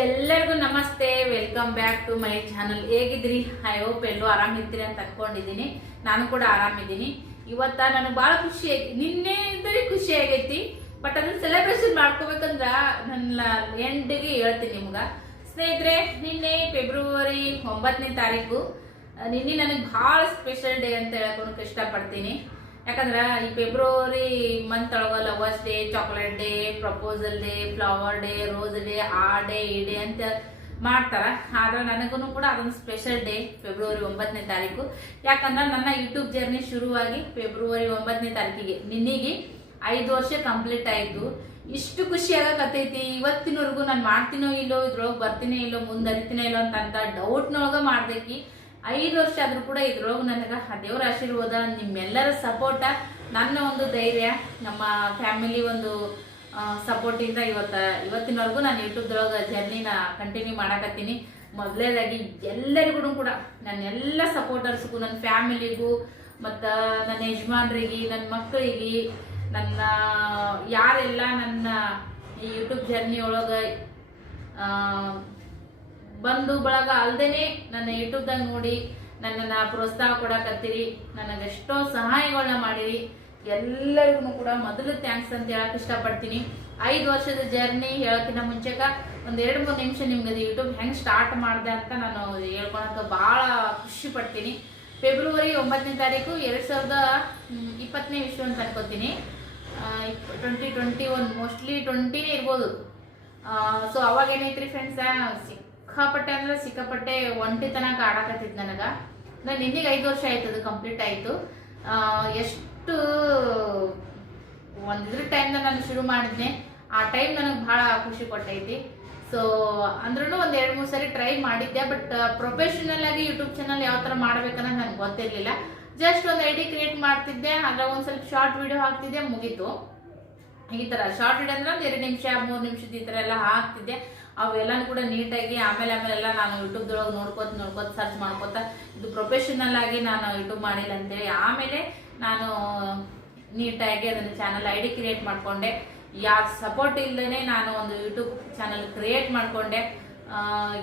ಎಲ್ಲರಿಗೂ ನಮಸ್ತೆ, welcome back to my channel. ಹೇಗಿದ್ರಿ? ಐ ಹೋಪ್ ಎಲ್ಲರೂ ಆರಾಮಿರ್ತೀರಿ ಅಂತ ಅನ್ಕೊಂಡಿದ್ದೀನಿ. ನಾನು ಕೂಡ ಆರಾಮಿದ್ದೀನಿ. ಇವತ್ತ ನನಗೆ ಭಾಳ ಖುಷಿ ಐತಿ. ನಿನ್ನೆ ಇದ್ದರೆ ಖುಷಿ ಆಗೈತಿ, ಬಟ್ ಅದನ್ನ ಸೆಲೆಬ್ರೇಷನ್ ಮಾಡ್ಕೋಬೇಕಂದ್ರ ನನ್ನ ಎಂಡಿಗೆ ಹೇಳ್ತೀನಿ ನಿಮ್ಗೆ. ಸ್ನೇಹಿತರೆ, ನಿನ್ನೆ ಫೆಬ್ರವರಿ 9ನೇ ತಾರೀಕು. ನಿನ್ನೆ ನನಗೆ ಭಾಳ ಸ್ಪೆಷಲ್ ಡೇ ಅಂತ ಹೇಳಕ್ಕೆ ಇಷ್ಟಪಡ್ತೀನಿ. ಯಾಕಂದ್ರೆ ಈ ಫೆಬ್ರವರಿ ಮಂತ್ ಒಳಗ lovers day, chocolate day, proposal day, flower day, rose day, ಆ ಡೇ ಈ ಡೇ ಅಂತ ಮಾಡ್ತಾರ. ಆದ್ರೆ ನನಗೂ ಕೂಡ ಅದೊಂದು ಸ್ಪೆಷಲ್ ಡೇ ಫೆಬ್ರವರಿ 9ನೇ ತಾರೀಕು. ಯಾಕಂದ್ರೆ ನನ್ನ ಯೂಟ್ಯೂಬ್ ಜರ್ನಿ ಶುರುವಾಗಿ ಫೆಬ್ರವರಿ 9ನೇ ತಾರೀಕಿಗೆ, ನಿನ್ನೆಗೆ 5 ವರ್ಷ ಕಂಪ್ಲೀಟ್ ಆಯ್ತು. ಇಷ್ಟು ಖುಷಿ ಆಗಕತ್ತೈತಿ. ಇವತ್ತಿನವರೆಗೂ ನಾನು ಮಾಡ್ತೀನೋ ಇಲ್ಲೋ, ಇದ್ರೊಳಗೆ ಬರ್ತೀನೋ ಇಲ್ಲೋ, ಮುಂದರಿತೀನೋ ಇಲ್ಲೋ ಅಂತ ಡೌಟ್ನೊಳಗ ಮಾಡ್ದಕ್ಕಿ 5 ವರ್ಷ ಆದ್ರೂ ಕೂಡ ಇದ್ರೊಳಗೆ ನನಗೆ ದೇವರ ಆಶೀರ್ವಾದ, ನಿಮ್ಮೆಲ್ಲರ ಸಪೋರ್ಟ, ನನ್ನ ಒಂದು ಧೈರ್ಯ, ನಮ್ಮ ಫ್ಯಾಮಿಲಿ ಒಂದು ಸಪೋರ್ಟಿಂದ ಇವತ್ತಿನವರೆಗೂ ನಾನು ಯೂಟ್ಯೂಬ್ದೊಳಗೆ ಜರ್ನಿನ ಕಂಟಿನ್ಯೂ ಮಾಡಕತ್ತೀನಿ. ಮೊದಲನೇದಾಗಿ ಎಲ್ಲರಿಗೂ ಕೂಡ, ನನ್ನ ಎಲ್ಲ ಸಪೋರ್ಟರ್ಸ್ಗೂ, ನನ್ನ ಫ್ಯಾಮಿಲಿಗೂ, ಮತ್ತು ನನ್ನ ಯಜಮಾನ್ರಿಗೆ, ನನ್ನ ಮಕ್ಕಳಿಗೆ, ನನ್ನ ಯಾರೆಲ್ಲ ನನ್ನ ಈ ಯೂಟ್ಯೂಬ್ ಜರ್ನಿ ಒಳಗೆ ಬಂಧು ಬಳಗ ಅಲ್ದೇನೆ ನನ್ನ ಯೂಟ್ಯೂಬ್ದಾಗ ನೋಡಿ ನನ್ನನ್ನು ಪ್ರೋತ್ಸಾಹ ಕೊಡಕತ್ತೀರಿ, ನನಗೆಷ್ಟೋ ಸಹಾಯಗಳನ್ನ ಮಾಡಿರಿ. ಎಲ್ಲರಿಗೂ ಕೂಡ ಮೊದಲು ಥ್ಯಾಂಕ್ಸ್ ಅಂತ ಹೇಳಕ್ ಇಷ್ಟಪಡ್ತೀನಿ. 5 ವರ್ಷದ ಜರ್ನಿ ಹೇಳೋಕ್ಕಿಂತ ಮುಂಚೆಕ ಒಂದು 2-3 ನಿಮಿಷ ನಿಮ್ಗೆ ಯೂಟ್ಯೂಬ್ ಹೆಂಗೆ ಸ್ಟಾರ್ಟ್ ಮಾಡಿದೆ ಅಂತ ನಾನು ಹೇಳ್ಕೊಳಕ್ಕೆ ಭಾಳ ಖುಷಿ ಪಡ್ತೀನಿ. ಫೆಬ್ರವರಿ 9ನೇ ತಾರೀಕು 2020ನೇ ವಿಶ್ವ ಅಂತ ಅನ್ಕೋತೀನಿ. 2021 ಮೋಸ್ಟ್ಲಿ 20ನೇ ಇರ್ಬೋದು. ಸೊ ಅವಾಗ ಏನೈತ್ರಿ ಫ್ರೆಂಡ್ಸ, ಸಿಕ್ಕಾಪಟ್ಟೆ ಅಂದ್ರೆ ಸಿಕ್ಕಾಪಟ್ಟೆ ಒಂಟಿತನಕ ಆಡಕತ್ತಿದ್ ನನಗೆ. ನಾನು ನಿನ್ನೆಗೆ 5 ವರ್ಷ ಆಯ್ತು, ಅದು ಕಂಪ್ಲೀಟ್ ಆಯಿತು. ಎಷ್ಟು ಒಂದಿದ್ರ ಟೈಮ್ನ ನಾನು ಶುರು ಮಾಡಿದ್ನೆ, ಆ ಟೈಮ್ ನನಗೆ ಭಾಳ ಖುಷಿ ಕೊಟ್ಟೈತಿ. ಸೊ ಅಂದ್ರೂ ಒಂದು 2-3 ಸರಿ ಟ್ರೈ ಮಾಡಿದ್ದೆ, ಬಟ್ ಪ್ರೊಫೆಷನಲ್ ಆಗಿ ಯೂಟ್ಯೂಬ್ ಚಾನಲ್ ಯಾವ ಥರ ಮಾಡ್ಬೇಕನ್ನೋದು ನನಗೆ ಗೊತ್ತಿರಲಿಲ್ಲ. ಜಸ್ಟ್ ಒಂದು ಐಡಿ ಕ್ರಿಯೇಟ್ ಮಾಡ್ತಿದ್ದೆ, ಅದ್ರಾಗ ಒಂದು ಸ್ವಲ್ಪ ಶಾರ್ಟ್ ವಿಡಿಯೋ ಹಾಕ್ತಿದ್ದೆ, ಮುಗೀತು. ಈ ಥರ ಶಾರ್ಟ್ ವಿಡಿಯೋ ಅಂದ್ರೆ ಒಂದು 2 ನಿಮಿಷ 3 ನಿಮಿಷದ ಈ ಥರ ಎಲ್ಲ ಹಾಕ್ತಿದ್ದೆ. ಅವೆಲ್ಲನೂ ಕೂಡ ನೀಟಾಗಿ ಆಮೇಲೆ ಎಲ್ಲ ನಾನು ಯೂಟ್ಯೂಬ್ದೊಳಗೆ ನೋಡ್ಕೋತ ಸರ್ಚ್ ಮಾಡ್ಕೋತ ಇದು ಪ್ರೊಫೆಷನಲ್ ಆಗಿ ನಾನು ಯೂಟ್ಯೂಬ್ ಮಾಡಿಲ್ಲ ಅಂತೇಳಿ ಆಮೇಲೆ ನಾನು ನೀಟಾಗಿ ಅದನ್ನು ಚಾನಲ್ ಐಡಿ ಕ್ರಿಯೇಟ್ ಮಾಡಿಕೊಂಡೆ. ಯಾರ ಸಪೋರ್ಟ್ ಇಲ್ಲದೇ ನಾನು ಒಂದು ಯೂಟ್ಯೂಬ್ ಚಾನಲ್ ಕ್ರಿಯೇಟ್ ಮಾಡಿಕೊಂಡೆ.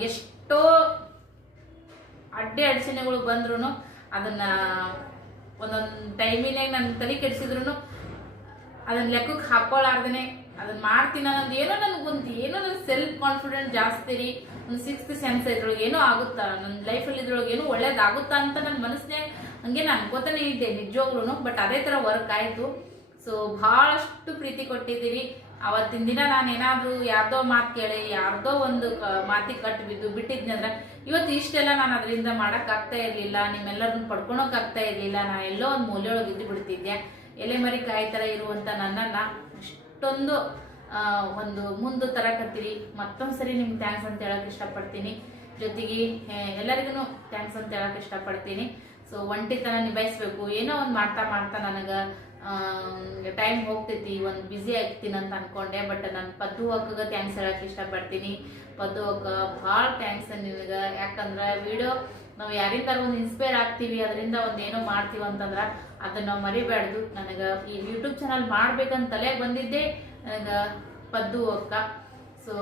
ಎಷ್ಟೋ ಅಡಚಣೆಗಳು ಬಂದ್ರೂ ಅದನ್ನು ಒಂದೊಂದು ಟೈಮಿನಾಗ ನನ್ನ ತಲೆ ಕೆಡಿಸಿದ್ರು ಅದನ್ನ ಲೆಕ್ಕಕ್ಕೆ ಹಾಕೊಳ್ಳಾರ್ದೇ ಅದನ್ನ ಮಾಡ್ತೀನಿ ಅನ್ನೋದು ಏನೋ ನನಗೊಂದು ನನ್ನ ಸೆಲ್ಫ್ ಕಾನ್ಫಿಡೆಂಟ್ ಜಾಸ್ತಿ ರೀ, ಒಂದು 6th ಸೆನ್ಸ್ ಇದ್ರೊಳಗೆ ಏನೋ ಆಗುತ್ತಾ, ನನ್ನ ಲೈಫಲ್ಲಿ ಇದ್ರೊಳಗೆ ಏನೋ ಒಳ್ಳೇದಾಗುತ್ತಾ ಅಂತ ನನ್ನ ಮನಸ್ಸಿನಾಗ ಹಂಗೆ ನಾನು ಅನ್ಕೋತಾನೆ ಇದ್ದೆ ನಿಜವಾಗ್ಲೂ. ಬಟ್ ಅದೇ ಥರ ವರ್ಕ್ ಆಯಿತು. ಸೊ ಭಾಳಷ್ಟು ಪ್ರೀತಿ ಕೊಟ್ಟಿದ್ದೀರಿ. ಅವತ್ತಿನ ದಿನ ನಾನು ಏನಾದರೂ ಯಾರ್ದೋ ಮಾತು ಕೇಳಿ ಯಾರ್ದೋ ಒಂದು ಮಾತಿಗೆ ಕಟ್ಟು ಬಿಟ್ಟಿದ್ನಿ ಅಂದ್ರೆ ಇವತ್ತು ಇಷ್ಟೆಲ್ಲ ನಾನು ಅದರಿಂದ ಮಾಡೋಕ್ಕಾಗ್ತಾ ಇರಲಿಲ್ಲ, ನಿಮ್ಮೆಲ್ಲರನ್ನ ಪಡ್ಕೊಳಕ್ಕಾಗ್ತಾ ಇರಲಿಲ್ಲ. ನಾನು ಎಲ್ಲೋ ಒಂದು ಮೂಲೆಯೊಳಗೆ ಇದ್ದು ಬಿಡ್ತಿದ್ದೆ. ಎಲೆ ಮರಿ ಕಾಯಿ ಥರ ಇರುವಂಥ ನನ್ನನ್ನು ಇಷ್ಟೊಂದು ಒಂದು ಮುಂದೆ ತರಕತ್ತೀರಿ. ಮತ್ತೊಂದು ಸರಿ ನಿಮ್ಗೆ ಥ್ಯಾಂಕ್ಸ್ ಅಂತ ಹೇಳಕ್ಕೆ ಇಷ್ಟಪಡ್ತೀನಿ. ಜೊತೆಗೆ ಎಲ್ಲರಿಗೂ ಥ್ಯಾಂಕ್ಸ್ ಅಂತ ಹೇಳಕ್ಕೆ ಇಷ್ಟಪಡ್ತೀನಿ. ಸೊ ಒಂಟಿತನ ನಿಭಾಯಿಸ್ಬೇಕು, ಏನೋ ಒಂದು ಮಾಡ್ತಾ ನನಗೆ ಟೈಮ್ ಹೋಗ್ತೈತಿ, ಒಂದು ಬ್ಯುಸಿ ಆಗ್ತೀನಿ ಅಂತ ಅನ್ಕೊಂಡೆ. ಬಟ್ ನಾನು ಪದ್ದು ಅಕ್ಕಗೆ ಥ್ಯಾಂಕ್ಸ್ ಹೇಳಕ್ಕೆ ಇಷ್ಟಪಡ್ತೀನಿ. ಪದ್ದು ಅಕ್ಕ ಭಾಳ ಥ್ಯಾಂಕ್ಸ್ ನಿನಗೆ. ಯಾಕಂದ್ರೆ ವಿಡಿಯೋ ನಾವು ಯಾರಿಂದ ಒಂದು ಇನ್ಸ್ಪೈರ್ ಆಗ್ತೀವಿ, ಅದರಿಂದ ಒಂದು ಏನೋ ಮಾಡ್ತೀವಿ ಅಂತಂದ್ರೆ ಅದನ್ನ ನಾವು ಮರಿಬಾರ್ದು. ನನಗೆ ಈ ಯೂಟ್ಯೂಬ್ ಚಾನಲ್ ಮಾಡ್ಬೇಕಂತ ತಲೆ ಬಂದಿದ್ದೆ ನನಗೆ ಪದ್ದು ಅಕ್ಕ. ಸೊ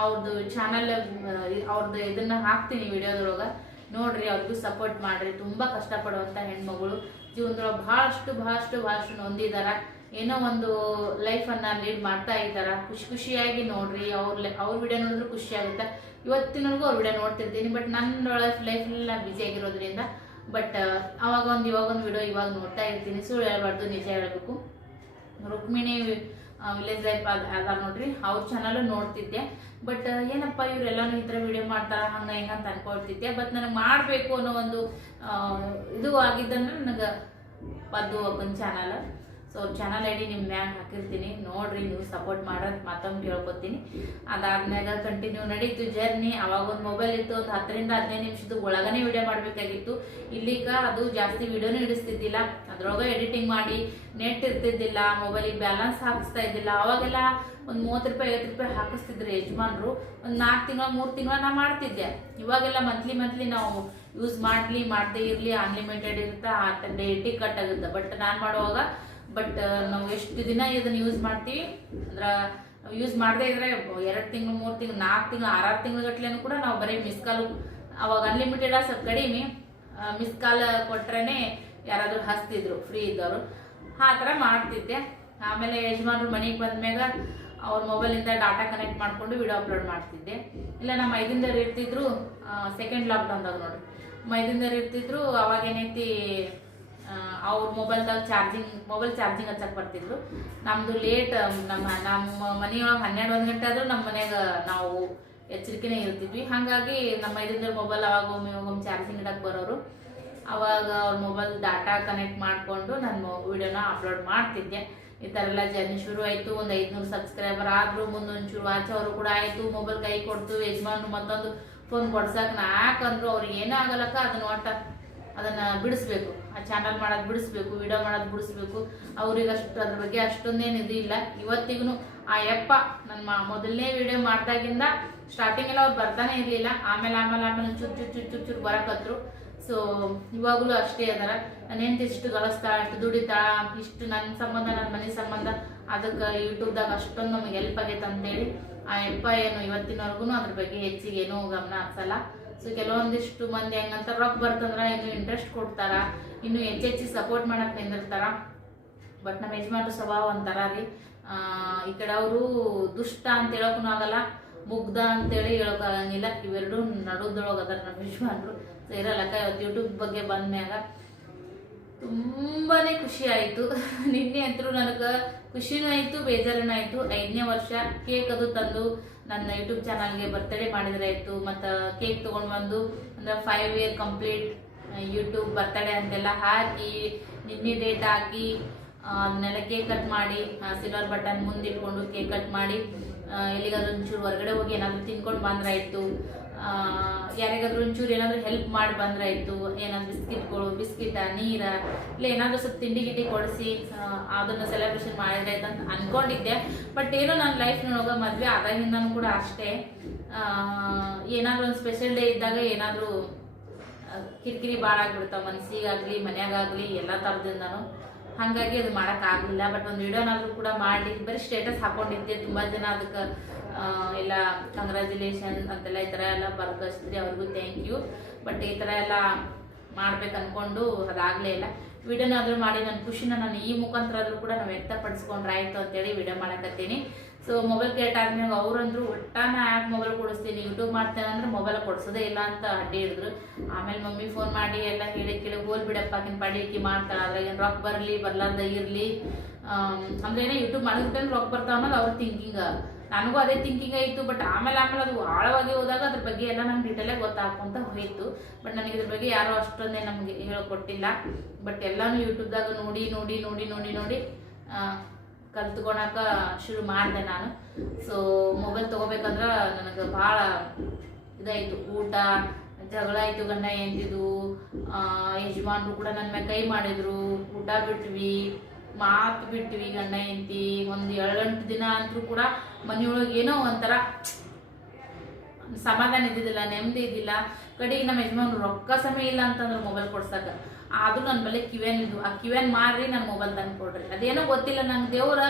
ಅವ್ರದ್ದು ಚಾನಲ್ ಅವ್ರದ್ದು ಇದನ್ನ ಹಾಕ್ತೀನಿ ವಿಡಿಯೋದೊಳಗೆ, ನೋಡ್ರಿ, ಅವ್ರಿಗೂ ಸಪೋರ್ಟ್ ಮಾಡ್ರಿ. ತುಂಬ ಕಷ್ಟಪಡುವಂಥ ಹೆಣ್ಮಗಳು, ಜೀವನದೊಳಗೆ ಭಾಳಷ್ಟು ನೊಂದಿದಾರ, ಏನೋ ಒಂದು ಲೈಫನ್ನು ಲೀಡ್ ಮಾಡ್ತಾ ಇದ್ದಾರ. ಖುಷಿಯಾಗಿ ನೋಡ್ರಿ. ಅವ್ರ ವಿಡಿಯೋ ನೋಡಿದ್ರು ಖುಷಿ ಆಗುತ್ತೆ. ಇವತ್ತಿನವರೆಗೂ ಅವ್ರ ವಿಡಿಯೋ ನೋಡ್ತಿರ್ತೀನಿ. ಬಟ್ ನನ್ನ ಲೈಫೆಲ್ಲ ಬ್ಯುಸಿ ಆಗಿರೋದ್ರಿಂದ ಬಟ್ ಇವಾಗೊಂದು ವಿಡಿಯೋ ಇವಾಗ ನೋಡ್ತಾ ಇರ್ತೀನಿ. ಸುಳ್ಳು ಹೇಳ್ಬಾರ್ದು, ನಿಜ ಹೇಳಬೇಕು. ರುಕ್ಮಿಣಿ ವಿಲೇಜ್ ಲೈಫ್ ಅದ ನೋಡ್ರಿ, ಅವ್ರ ಚಾನಲ್ ನೋಡ್ತಿದ್ದೆ. ಬಟ್ ಏನಪ್ಪ ಇವರೆಲ್ಲನೂ ಈ ಥರ ವಿಡಿಯೋ ಮಾಡ್ತಾರ ಹಂಗೆ ಹೆಂಗಂತ ಅನ್ಕೊಳ್ತಿದ್ದೆ. ಬಟ್ ನನಗೆ ಮಾಡಬೇಕು ಅನ್ನೋ ಒಂದು ಇದು ಆಗಿದ್ದಂದ್ರೆ ನನಗೆ ಪದ್ದು ಒಬ್ಬನ ಚಾನಲ್. ಸೊ ಚಾನಲ್ ಐಡಿ ನಿಮ್ಮ ಮ್ಯಾಗ ಹಾಕಿರ್ತೀನಿ, ನೋಡ್ರಿ, ನೀವು ಸಪೋರ್ಟ್ ಮಾಡೋದು ಮತ್ತೊಮ್ಮೆ ಕೇಳ್ಕೊತೀನಿ. ಅದಾದ್ಮ್ಯಾಗ ಕಂಟಿನ್ಯೂ ನಡೀತು ಜರ್ನಿ. ಅವಾಗ ಒಂದು ಮೊಬೈಲ್ ಇತ್ತು, ಒಂದು 10ರಿಂದ 15 ನಿಮಿಷದ ಒಳಗನೆ ವಿಡಿಯೋ ಮಾಡಬೇಕಾಗಿತ್ತು. ಇಲ್ಲಿಗ ಅದು ಜಾಸ್ತಿ ವಿಡಿಯೋನೂ ಹಿಡಿಸ್ತಿದ್ದಿಲ್ಲ, ಅದ್ರೊಳಗೆ ಎಡಿಟಿಂಗ್ ಮಾಡಿ ನೆಟ್ ಇರ್ತಿದ್ದಿಲ್ಲ, ಮೊಬೈಲಿಗೆ ಬ್ಯಾಲೆನ್ಸ್ ಹಾಕಿಸ್ತಾ ಇದ್ದಿಲ್ಲ. ಅವಾಗೆಲ್ಲ ಒಂದು 30 ರೂಪಾಯಿ 50 ರೂಪಾಯಿ ಹಾಕಿಸ್ತಿದ್ರು ಯಜಮಾನ್ರು. ಒಂದು 4 ತಿಂಗಳು 3 ತಿಂಗಳು ನಾ ಮಾಡ್ತಿದ್ದೆ. ಇವಾಗೆಲ್ಲ ಮಂತ್ಲಿ ನಾವು ಯೂಸ್ ಮಾಡದೇ ಇರಲಿ, ಅನ್ಲಿಮಿಟೆಡ್ ಇರುತ್ತೆ, ಡೇಟಿ ಕಟ್ ಆಗುತ್ತೆ. ಬಟ್ ನಾನು ಮಾಡುವಾಗ ನಾವು ಎಷ್ಟು ದಿನ ಇದನ್ನು ಯೂಸ್ ಮಾಡ್ತೀವಿ ಅಂದ್ರೆ ಯೂಸ್ ಮಾಡದೇ ಇದ್ರೆ 2 ತಿಂಗಳು 3 ತಿಂಗಳು 4 ತಿಂಗಳು 6 ತಿಂಗಳ ಗಟ್ಲೆನೂ ಕೂಡ ನಾವು ಬರೀ ಮಿಸ್ ಕಾಲ್, ಅವಾಗ ಅನ್ಲಿಮಿಟೆಡ್ ಸ್ವಲ್ಪ ಕಡಿಮೆ, ಮಿಸ್ ಕಾಲ್ ಕೊಟ್ರೇನೆ ಯಾರಾದರೂ ಹಚ್ತಿದ್ರು ಫ್ರೀ ಇದ್ದವರು, ಆ ಥರ ಮಾಡ್ತಿದ್ದೆ. ಆಮೇಲೆ ಯಜಮಾನ್ರು ಮನೆಗೆ ಬಂದ್ಮ್ಯಾಗ ಅವ್ರ ಮೊಬೈಲಿಂದ ಡಾಟಾ ಕನೆಕ್ಟ್ ಮಾಡಿಕೊಂಡು ವಿಡಿಯೋ ಅಪ್ಲೋಡ್ ಮಾಡ್ತಿದ್ದೆ. ಇಲ್ಲ ನಮ್ಮ ಮೈದಿಂದವ್ರು ಇರ್ತಿದ್ರು, ಸೆಕೆಂಡ್ ಲಾಕ್ಡೌನ್ದಾಗ ನೋಡ್ರಿ ಮೈದಿಂದವ್ರು ಇರ್ತಿದ್ರು, ಅವಾಗ ಏನೈತಿ ಅವ್ರ ಮೊಬೈಲ್ ಚಾರ್ಜಿಂಗ್ ಹಚ್ಚಕ್ಕೆ ಬರ್ತಿದ್ರು. ನಮ್ಮದು ಲೇಟ್, ನಮ್ಮ ಮನೆಯೊಳಗೆ 12-1 ಗಂಟೆ ಆದರೂ ನಮ್ಮ ಮನ್ಯಾಗ ನಾವು ಎಚ್ಚರಿಕೆನೇ ಇರ್ತಿದ್ವಿ. ಹಾಗಾಗಿ ನಮ್ಮ ಮೈದಿಂದವ್ರ ಮೊಬೈಲ್ ಅವಾಗ ಒಮ್ಮೆ ಚಾರ್ಜಿಂಗ್ ಇಡಕ್ಕೆ ಬರೋರು, ಅವಾಗ ಅವ್ರ ಮೊಬೈಲ್ ಡಾಟಾ ಕನೆಕ್ಟ್ ಮಾಡಿಕೊಂಡು ನಾನು ವಿಡಿಯೋನ ಅಪ್ಲೋಡ್ ಮಾಡ್ತಿದ್ದೆ. ಈ ಥರ ಎಲ್ಲ ಜರ್ನಿ ಶುರು ಆಯಿತು. ಒಂದು 500 ಸಬ್ಸ್ಕ್ರೈಬರ್ ಆದರೂ, ಮುಂದೊಂಚೂರು ಆಚೆ ಅವರು ಕೂಡ ಆಯಿತು. ಮೊಬೈಲ್ ಕೈ ಕೊಡ್ತು, ಯಜಮಾನ್ರು ಮತ್ತೊಂದು ಫೋನ್ ಕೊಡ್ಸಕ್ಕೆ ಯಾಕಂದ್ರು ಅವ್ರಿಗೆ ಏನೂ ಆಗಲಕ್ಕ ಅದನ್ನು ಬಿಡಿಸ್ಬೇಕು, ಆ ಚಾನಲ್ ಮಾಡೋದು ಬಿಡಿಸ್ಬೇಕು, ವಿಡಿಯೋ ಮಾಡೋದು ಬಿಡಿಸ್ಬೇಕು. ಅವ್ರಿಗೆ ಅದ್ರ ಬಗ್ಗೆ ಅಷ್ಟೊಂದೇನು ಇದು ಇಲ್ಲ. ಇವತ್ತಿಗೂ ಆ ಯಪ್ಪ ನನ್ನ ಮೊದಲನೇ ವಿಡಿಯೋ ಮಾಡ್ದಾಗಿಂದ ಸ್ಟಾರ್ಟಿಂಗ್ ಎಲ್ಲ ಅವ್ರು ಬರ್ತಾನೆ ಇರಲಿಲ್ಲ. ಆಮೇಲೆ ಚೂರು ಬರಕತ್ರು. ಸೊ ಇವಾಗಲೂ ಅಷ್ಟೇ ಅದಾರ. ನಾನೇಂತ ಇಷ್ಟು ಗಳಿಸ್ತಾ, ಇಷ್ಟು ದುಡಿತಾ, ಇಷ್ಟು ನನ್ನ ಸಂಬಂಧ, ನನ್ನ ಮನೆ ಸಂಬಂಧ, ಅದಕ್ಕೆ ಯೂಟ್ಯೂಬ್ದಾಗ ಅಷ್ಟೊಂದು ನಮಗೆ ಹೆಲ್ಪ್ ಆಗೈತೆ ಅಂತೇಳಿ ಆ ಯಪ್ಪ ಏನು ಇವತ್ತಿನವರೆಗೂ ಅದ್ರ ಬಗ್ಗೆ ಹೆಚ್ಚಿಗೆ ಏನೂ ಗಮನ ಹಚ್ಚಲ್ಲ. ಸೊ ಕೆಲವೊಂದಿಷ್ಟು ಮಂದಿ ಹೆಂಗಂತ ರೊಕ್ಕ ಬರ್ತಂದ್ರೆ ಇನ್ನೂ ಇಂಟ್ರೆಸ್ಟ್ ಕೊಡ್ತಾರ, ಇನ್ನೂ ಹೆಚ್ಚೆಚ್ಚಿ ಸಪೋರ್ಟ್ ಮಾಡಕ್ಕೆ ನಿಂದಿರ್ತಾರ. ಬಟ್ ನಮ್ಮ ಯಜಮಾನ್ರ ಸ್ವಭಾವ ಒಂಥರ ರೀ. ಈ ಕಡೆ ಅವರು ದುಷ್ಟ ಅಂತ ಹೇಳೋಕ್ಕೂ ಆಗಲ್ಲ, ಮುಗ್ಧ ಅಂತೇಳಿ ಹೇಳೋಕ್ಕಾಗಂಗಿಲ್ಲ. ಇವೆರಡು ನಡುದೊಳಗೆ ಅದಾರ ನಮ್ಮ ಯಜಮಾನ್ರು. ಸೊ ಇರಲ್ಲಕ್ಕ ಇವತ್ತು ಯೂಟ್ಯೂಬ್ ಬಗ್ಗೆ ಬಂದ್ಮ್ಯಾಗ ತುಂಬಾನೇ ಖುಷಿ ಆಯಿತು. ನಿನ್ನೆ ಅಂತೂ ನನಗೆ ಖುಷಿನೂ ಆಯಿತು, ಬೇಜಾರನೂ ಆಯಿತು. 5ನೇ ವರ್ಷ ಕೇಕ್ ಅದು ತಂದು ನನ್ನ ಯೂಟ್ಯೂಬ್ ಚಾನಲ್ಗೆ ಬರ್ತಡೇ ಮಾಡಿದ್ರೆ ಆಯಿತು. ಮತ್ತು ಕೇಕ್ ತೊಗೊಂಡು ಬಂದು ಅಂದರೆ 5 ಇಯರ್ ಕಂಪ್ಲೀಟ್ ಯೂಟ್ಯೂಬ್ ಬರ್ತಡೇ ಅಂತೆಲ್ಲ ಹಾಕಿ, ನಿನ್ನೆ ಡೇಟ್ ಹಾಕಿ ಅದನ್ನೆಲ್ಲ ಕೇಕ್ ಕಟ್ ಮಾಡಿ, ಸಿಲ್ವರ್ ಬಟನ್ ಮುಂದೆ ಇಟ್ಕೊಂಡು ಕೇಕ್ ಕಟ್ ಮಾಡಿ, ಎಲ್ಲಿಗಾದ್ರೂ ಒಂಚೂರು ಹೊರಗಡೆ ಹೋಗಿ ಏನಾದರೂ ತಿನ್ಕೊಂಡು ಬಂದ್ರಾಯ್ತು, ಯಾರಿಗಾದ್ರೂ ಒಂಚೂರು ಏನಾದರೂ ಹೆಲ್ಪ್ ಮಾಡಿ ಬಂದ್ರಾಯ್ತು, ಏನಾದ್ರು ಬಿಸ್ಕಿಟ ನೀರ ಇಲ್ಲ ಏನಾದರೂ ಸ್ವಲ್ಪ ತಿಂಡಿ ಗಿಂಡಿ ಕೊಡಿಸಿ ಅದನ್ನು ಸೆಲೆಬ್ರೇಷನ್ ಮಾಡಿದ್ರಾಯ್ತು ಅಂತ ಅನ್ಕೊಂಡಿದ್ದೆ. ಬಟ್ ಏನೋ ನನ್ನ ಲೈಫ್ನೊಳಗೆ ಮದುವೆ ಆದಾಗಿಂದನೂ ಕೂಡ ಅಷ್ಟೇ, ಏನಾದರೂ ಒಂದು ಸ್ಪೆಷಲ್ ಡೇ ಇದ್ದಾಗ ಏನಾದರೂ ಕಿರಿಕಿರಿ ಭಾಳ ಆಗ್ಬಿಡ್ತಾವೆ, ಮನಸ್ಸಿಗಾಗಲಿ ಮನ್ಯಾಗಾಗಲಿ ಎಲ್ಲ ಥರದಿಂದನೂ. ಹಾಗಾಗಿ ಅದು ಮಾಡೋಕ್ಕಾಗಲಿಲ್ಲ. ಬಟ್ ಒಂದು ವಿಡಿಯೋನಾದರೂ ಕೂಡ ಮಾಡಿ ಬರೀ ಸ್ಟೇಟಸ್ ಹಾಕೊಂಡಿದ್ದೆ. ತುಂಬ ಜನ ಅದಕ್ಕೆ ಎಲ್ಲ ಕಂಗ್ರ್ಯಾಚುಲೇಷನ್ ಅಂತೆಲ್ಲ ಈ ಥರ ಎಲ್ಲ ಬರ್ಕಳಿಸಿದ್ರಿ, ಅವ್ರಿಗೂ ಥ್ಯಾಂಕ್ ಯು. ಬಟ್ ಈ ಥರ ಎಲ್ಲ ಮಾಡ್ಬೇಕು ಅಂದ್ಕೊಂಡು ಅದಾಗಲೇ ಇಲ್ಲ. ವಿಡಿಯೋನಾದರೂ ಮಾಡಿ ನನ್ನ ಖುಷಿನ ನಾನು ಈ ಮುಖಾಂತರ ಆದರೂ ಕೂಡ ನಾವು ವ್ಯಕ್ತಪಡಿಸ್ಕೊಂಡ್ರೆ ಆಯಿತು ಅಂತೇಳಿ ವಿಡಿಯೋ ಮಾಡಕತ್ತೀನಿ. ಸೊ ಮೊಬೈಲ್ ಕೇಟಾದ್ಮೇಲೆ ಅವರಂದ್ರು ಒಟ್ಟಾನ ಯಾಕೆ ಮೊಬೈಲ್ ಕೊಡಿಸ್ತೀನಿ, ಯೂಟ್ಯೂಬ್ ಮಾಡ್ತೇನೆ ಅಂದ್ರೆ ಮೊಬೈಲ್ ಕೊಡಿಸೋದೇ ಇಲ್ಲ ಅಂತ ಅಡ್ಡಿ ಹಿಡಿದ್ರು. ಆಮೇಲೆ ಮಮ್ಮಿ ಫೋನ್ ಮಾಡಿ ಎಲ್ಲ ಹೇಳಿ ಕೇಳಿ ಹೋಲ್ ಬಿಡಪ್ಪ ಆಕಿನ ಪಡೀಕಿ ಮಾಡ್ತಾಳೆ, ಅದ್ರಾಗ ಏನು ರೊಕ್ಕ ಬರಲಿ ಬರ್ಲಾರ್ದ ಇರಲಿ ಅಂದ್ರೆ ಏನೋ ಯೂಟ್ಯೂಬ್ ಮಾಡಿದ್ರೆ ರೊಕ್ಕ ಬರ್ತಾವ ಅನ್ನೋದು ಅವ್ರ ಥಿಂಕಿಂಗ್. ನನಗೂ ಅದೇ ಥಿಂಕಿಂಗ್ ಆಯಿತು. ಬಟ್ ಆಮೇಲೆ ಅದು ಆಳವಾಗಿ ಹೋದಾಗ ಅದ್ರ ಬಗ್ಗೆ ಎಲ್ಲ ನಂಗೆ ಡೀಟೇಲಾಗಿ ಗೊತ್ತಾಗ್ಕೊಂತ ಹೋಯಿತು. ಬಟ್ ನನಗೆ ಇದ್ರ ಬಗ್ಗೆ ಯಾರೂ ಅಷ್ಟೊಂದೇ ನಮಗೆ ಹೇಳ್ಕೊಟ್ಟಿಲ್ಲ. ಬಟ್ ಎಲ್ಲಾನು ಯೂಟ್ಯೂಬ್ದಾಗ ನೋಡಿ ನೋಡಿ ನೋಡಿ ನೋಡಿ ನೋಡಿ ಕಲ್ತ್ಕೊಳಕ ಶುರು ಮಾಡಿದೆ ನಾನು. ಸೊ ಮೊಬೈಲ್ ತೊಗೋಬೇಕಂದ್ರೆ ನನಗೆ ಭಾಳ ಇದಾಯಿತು. ಊಟ ಜಗಳ ಆಯಿತು, ಗಂಡ ಎಂತಿದ್ದು, ಯಜಮಾನ್ರು ಕೂಡ ನನ್ನ ಮೇಲೆ ಕೈ ಮಾಡಿದ್ರು, ಊಟ ಬಿಟ್ವಿ, ಮಾತು ಬಿಟ್ವಿ ಗಂಡ ಎಂತಿ. ಒಂದು 7-8 ದಿನ ಅಂತೂ ಕೂಡ ಮನೆಯೊಳಗೆ ಏನೋ ಒಂಥರ ಸಮಾಧಾನ ಇದ್ದಿದ್ದಿಲ್ಲ, ನೆಮ್ಮದಿ ಇದ್ದಿಲ್ಲ. ಕಡೆಗೆ ನಮ್ಮ ಯಜಮಾನ್ರು ರೊಕ್ಕ ಸಮಯ ಇಲ್ಲ ಅಂತಂದ್ರೆ ಮೊಬೈಲ್ ಕೊಡ್ಸಕ್ಕೆ, ಆದ್ರೂ ನನ್ನ ಬಳಿ ಕಿವ್ಯಾನಿದ್ದು, ಆ ಕಿವ್ಯಾನ್ ಮಾರಿ ನನ್ನ ಮೊಬೈಲ್ ತಂದು ಕೊಡ್ರಿ. ಅದೇನೋ ಗೊತ್ತಿಲ್ಲ, ನಂಗೆ ದೇವ್ರ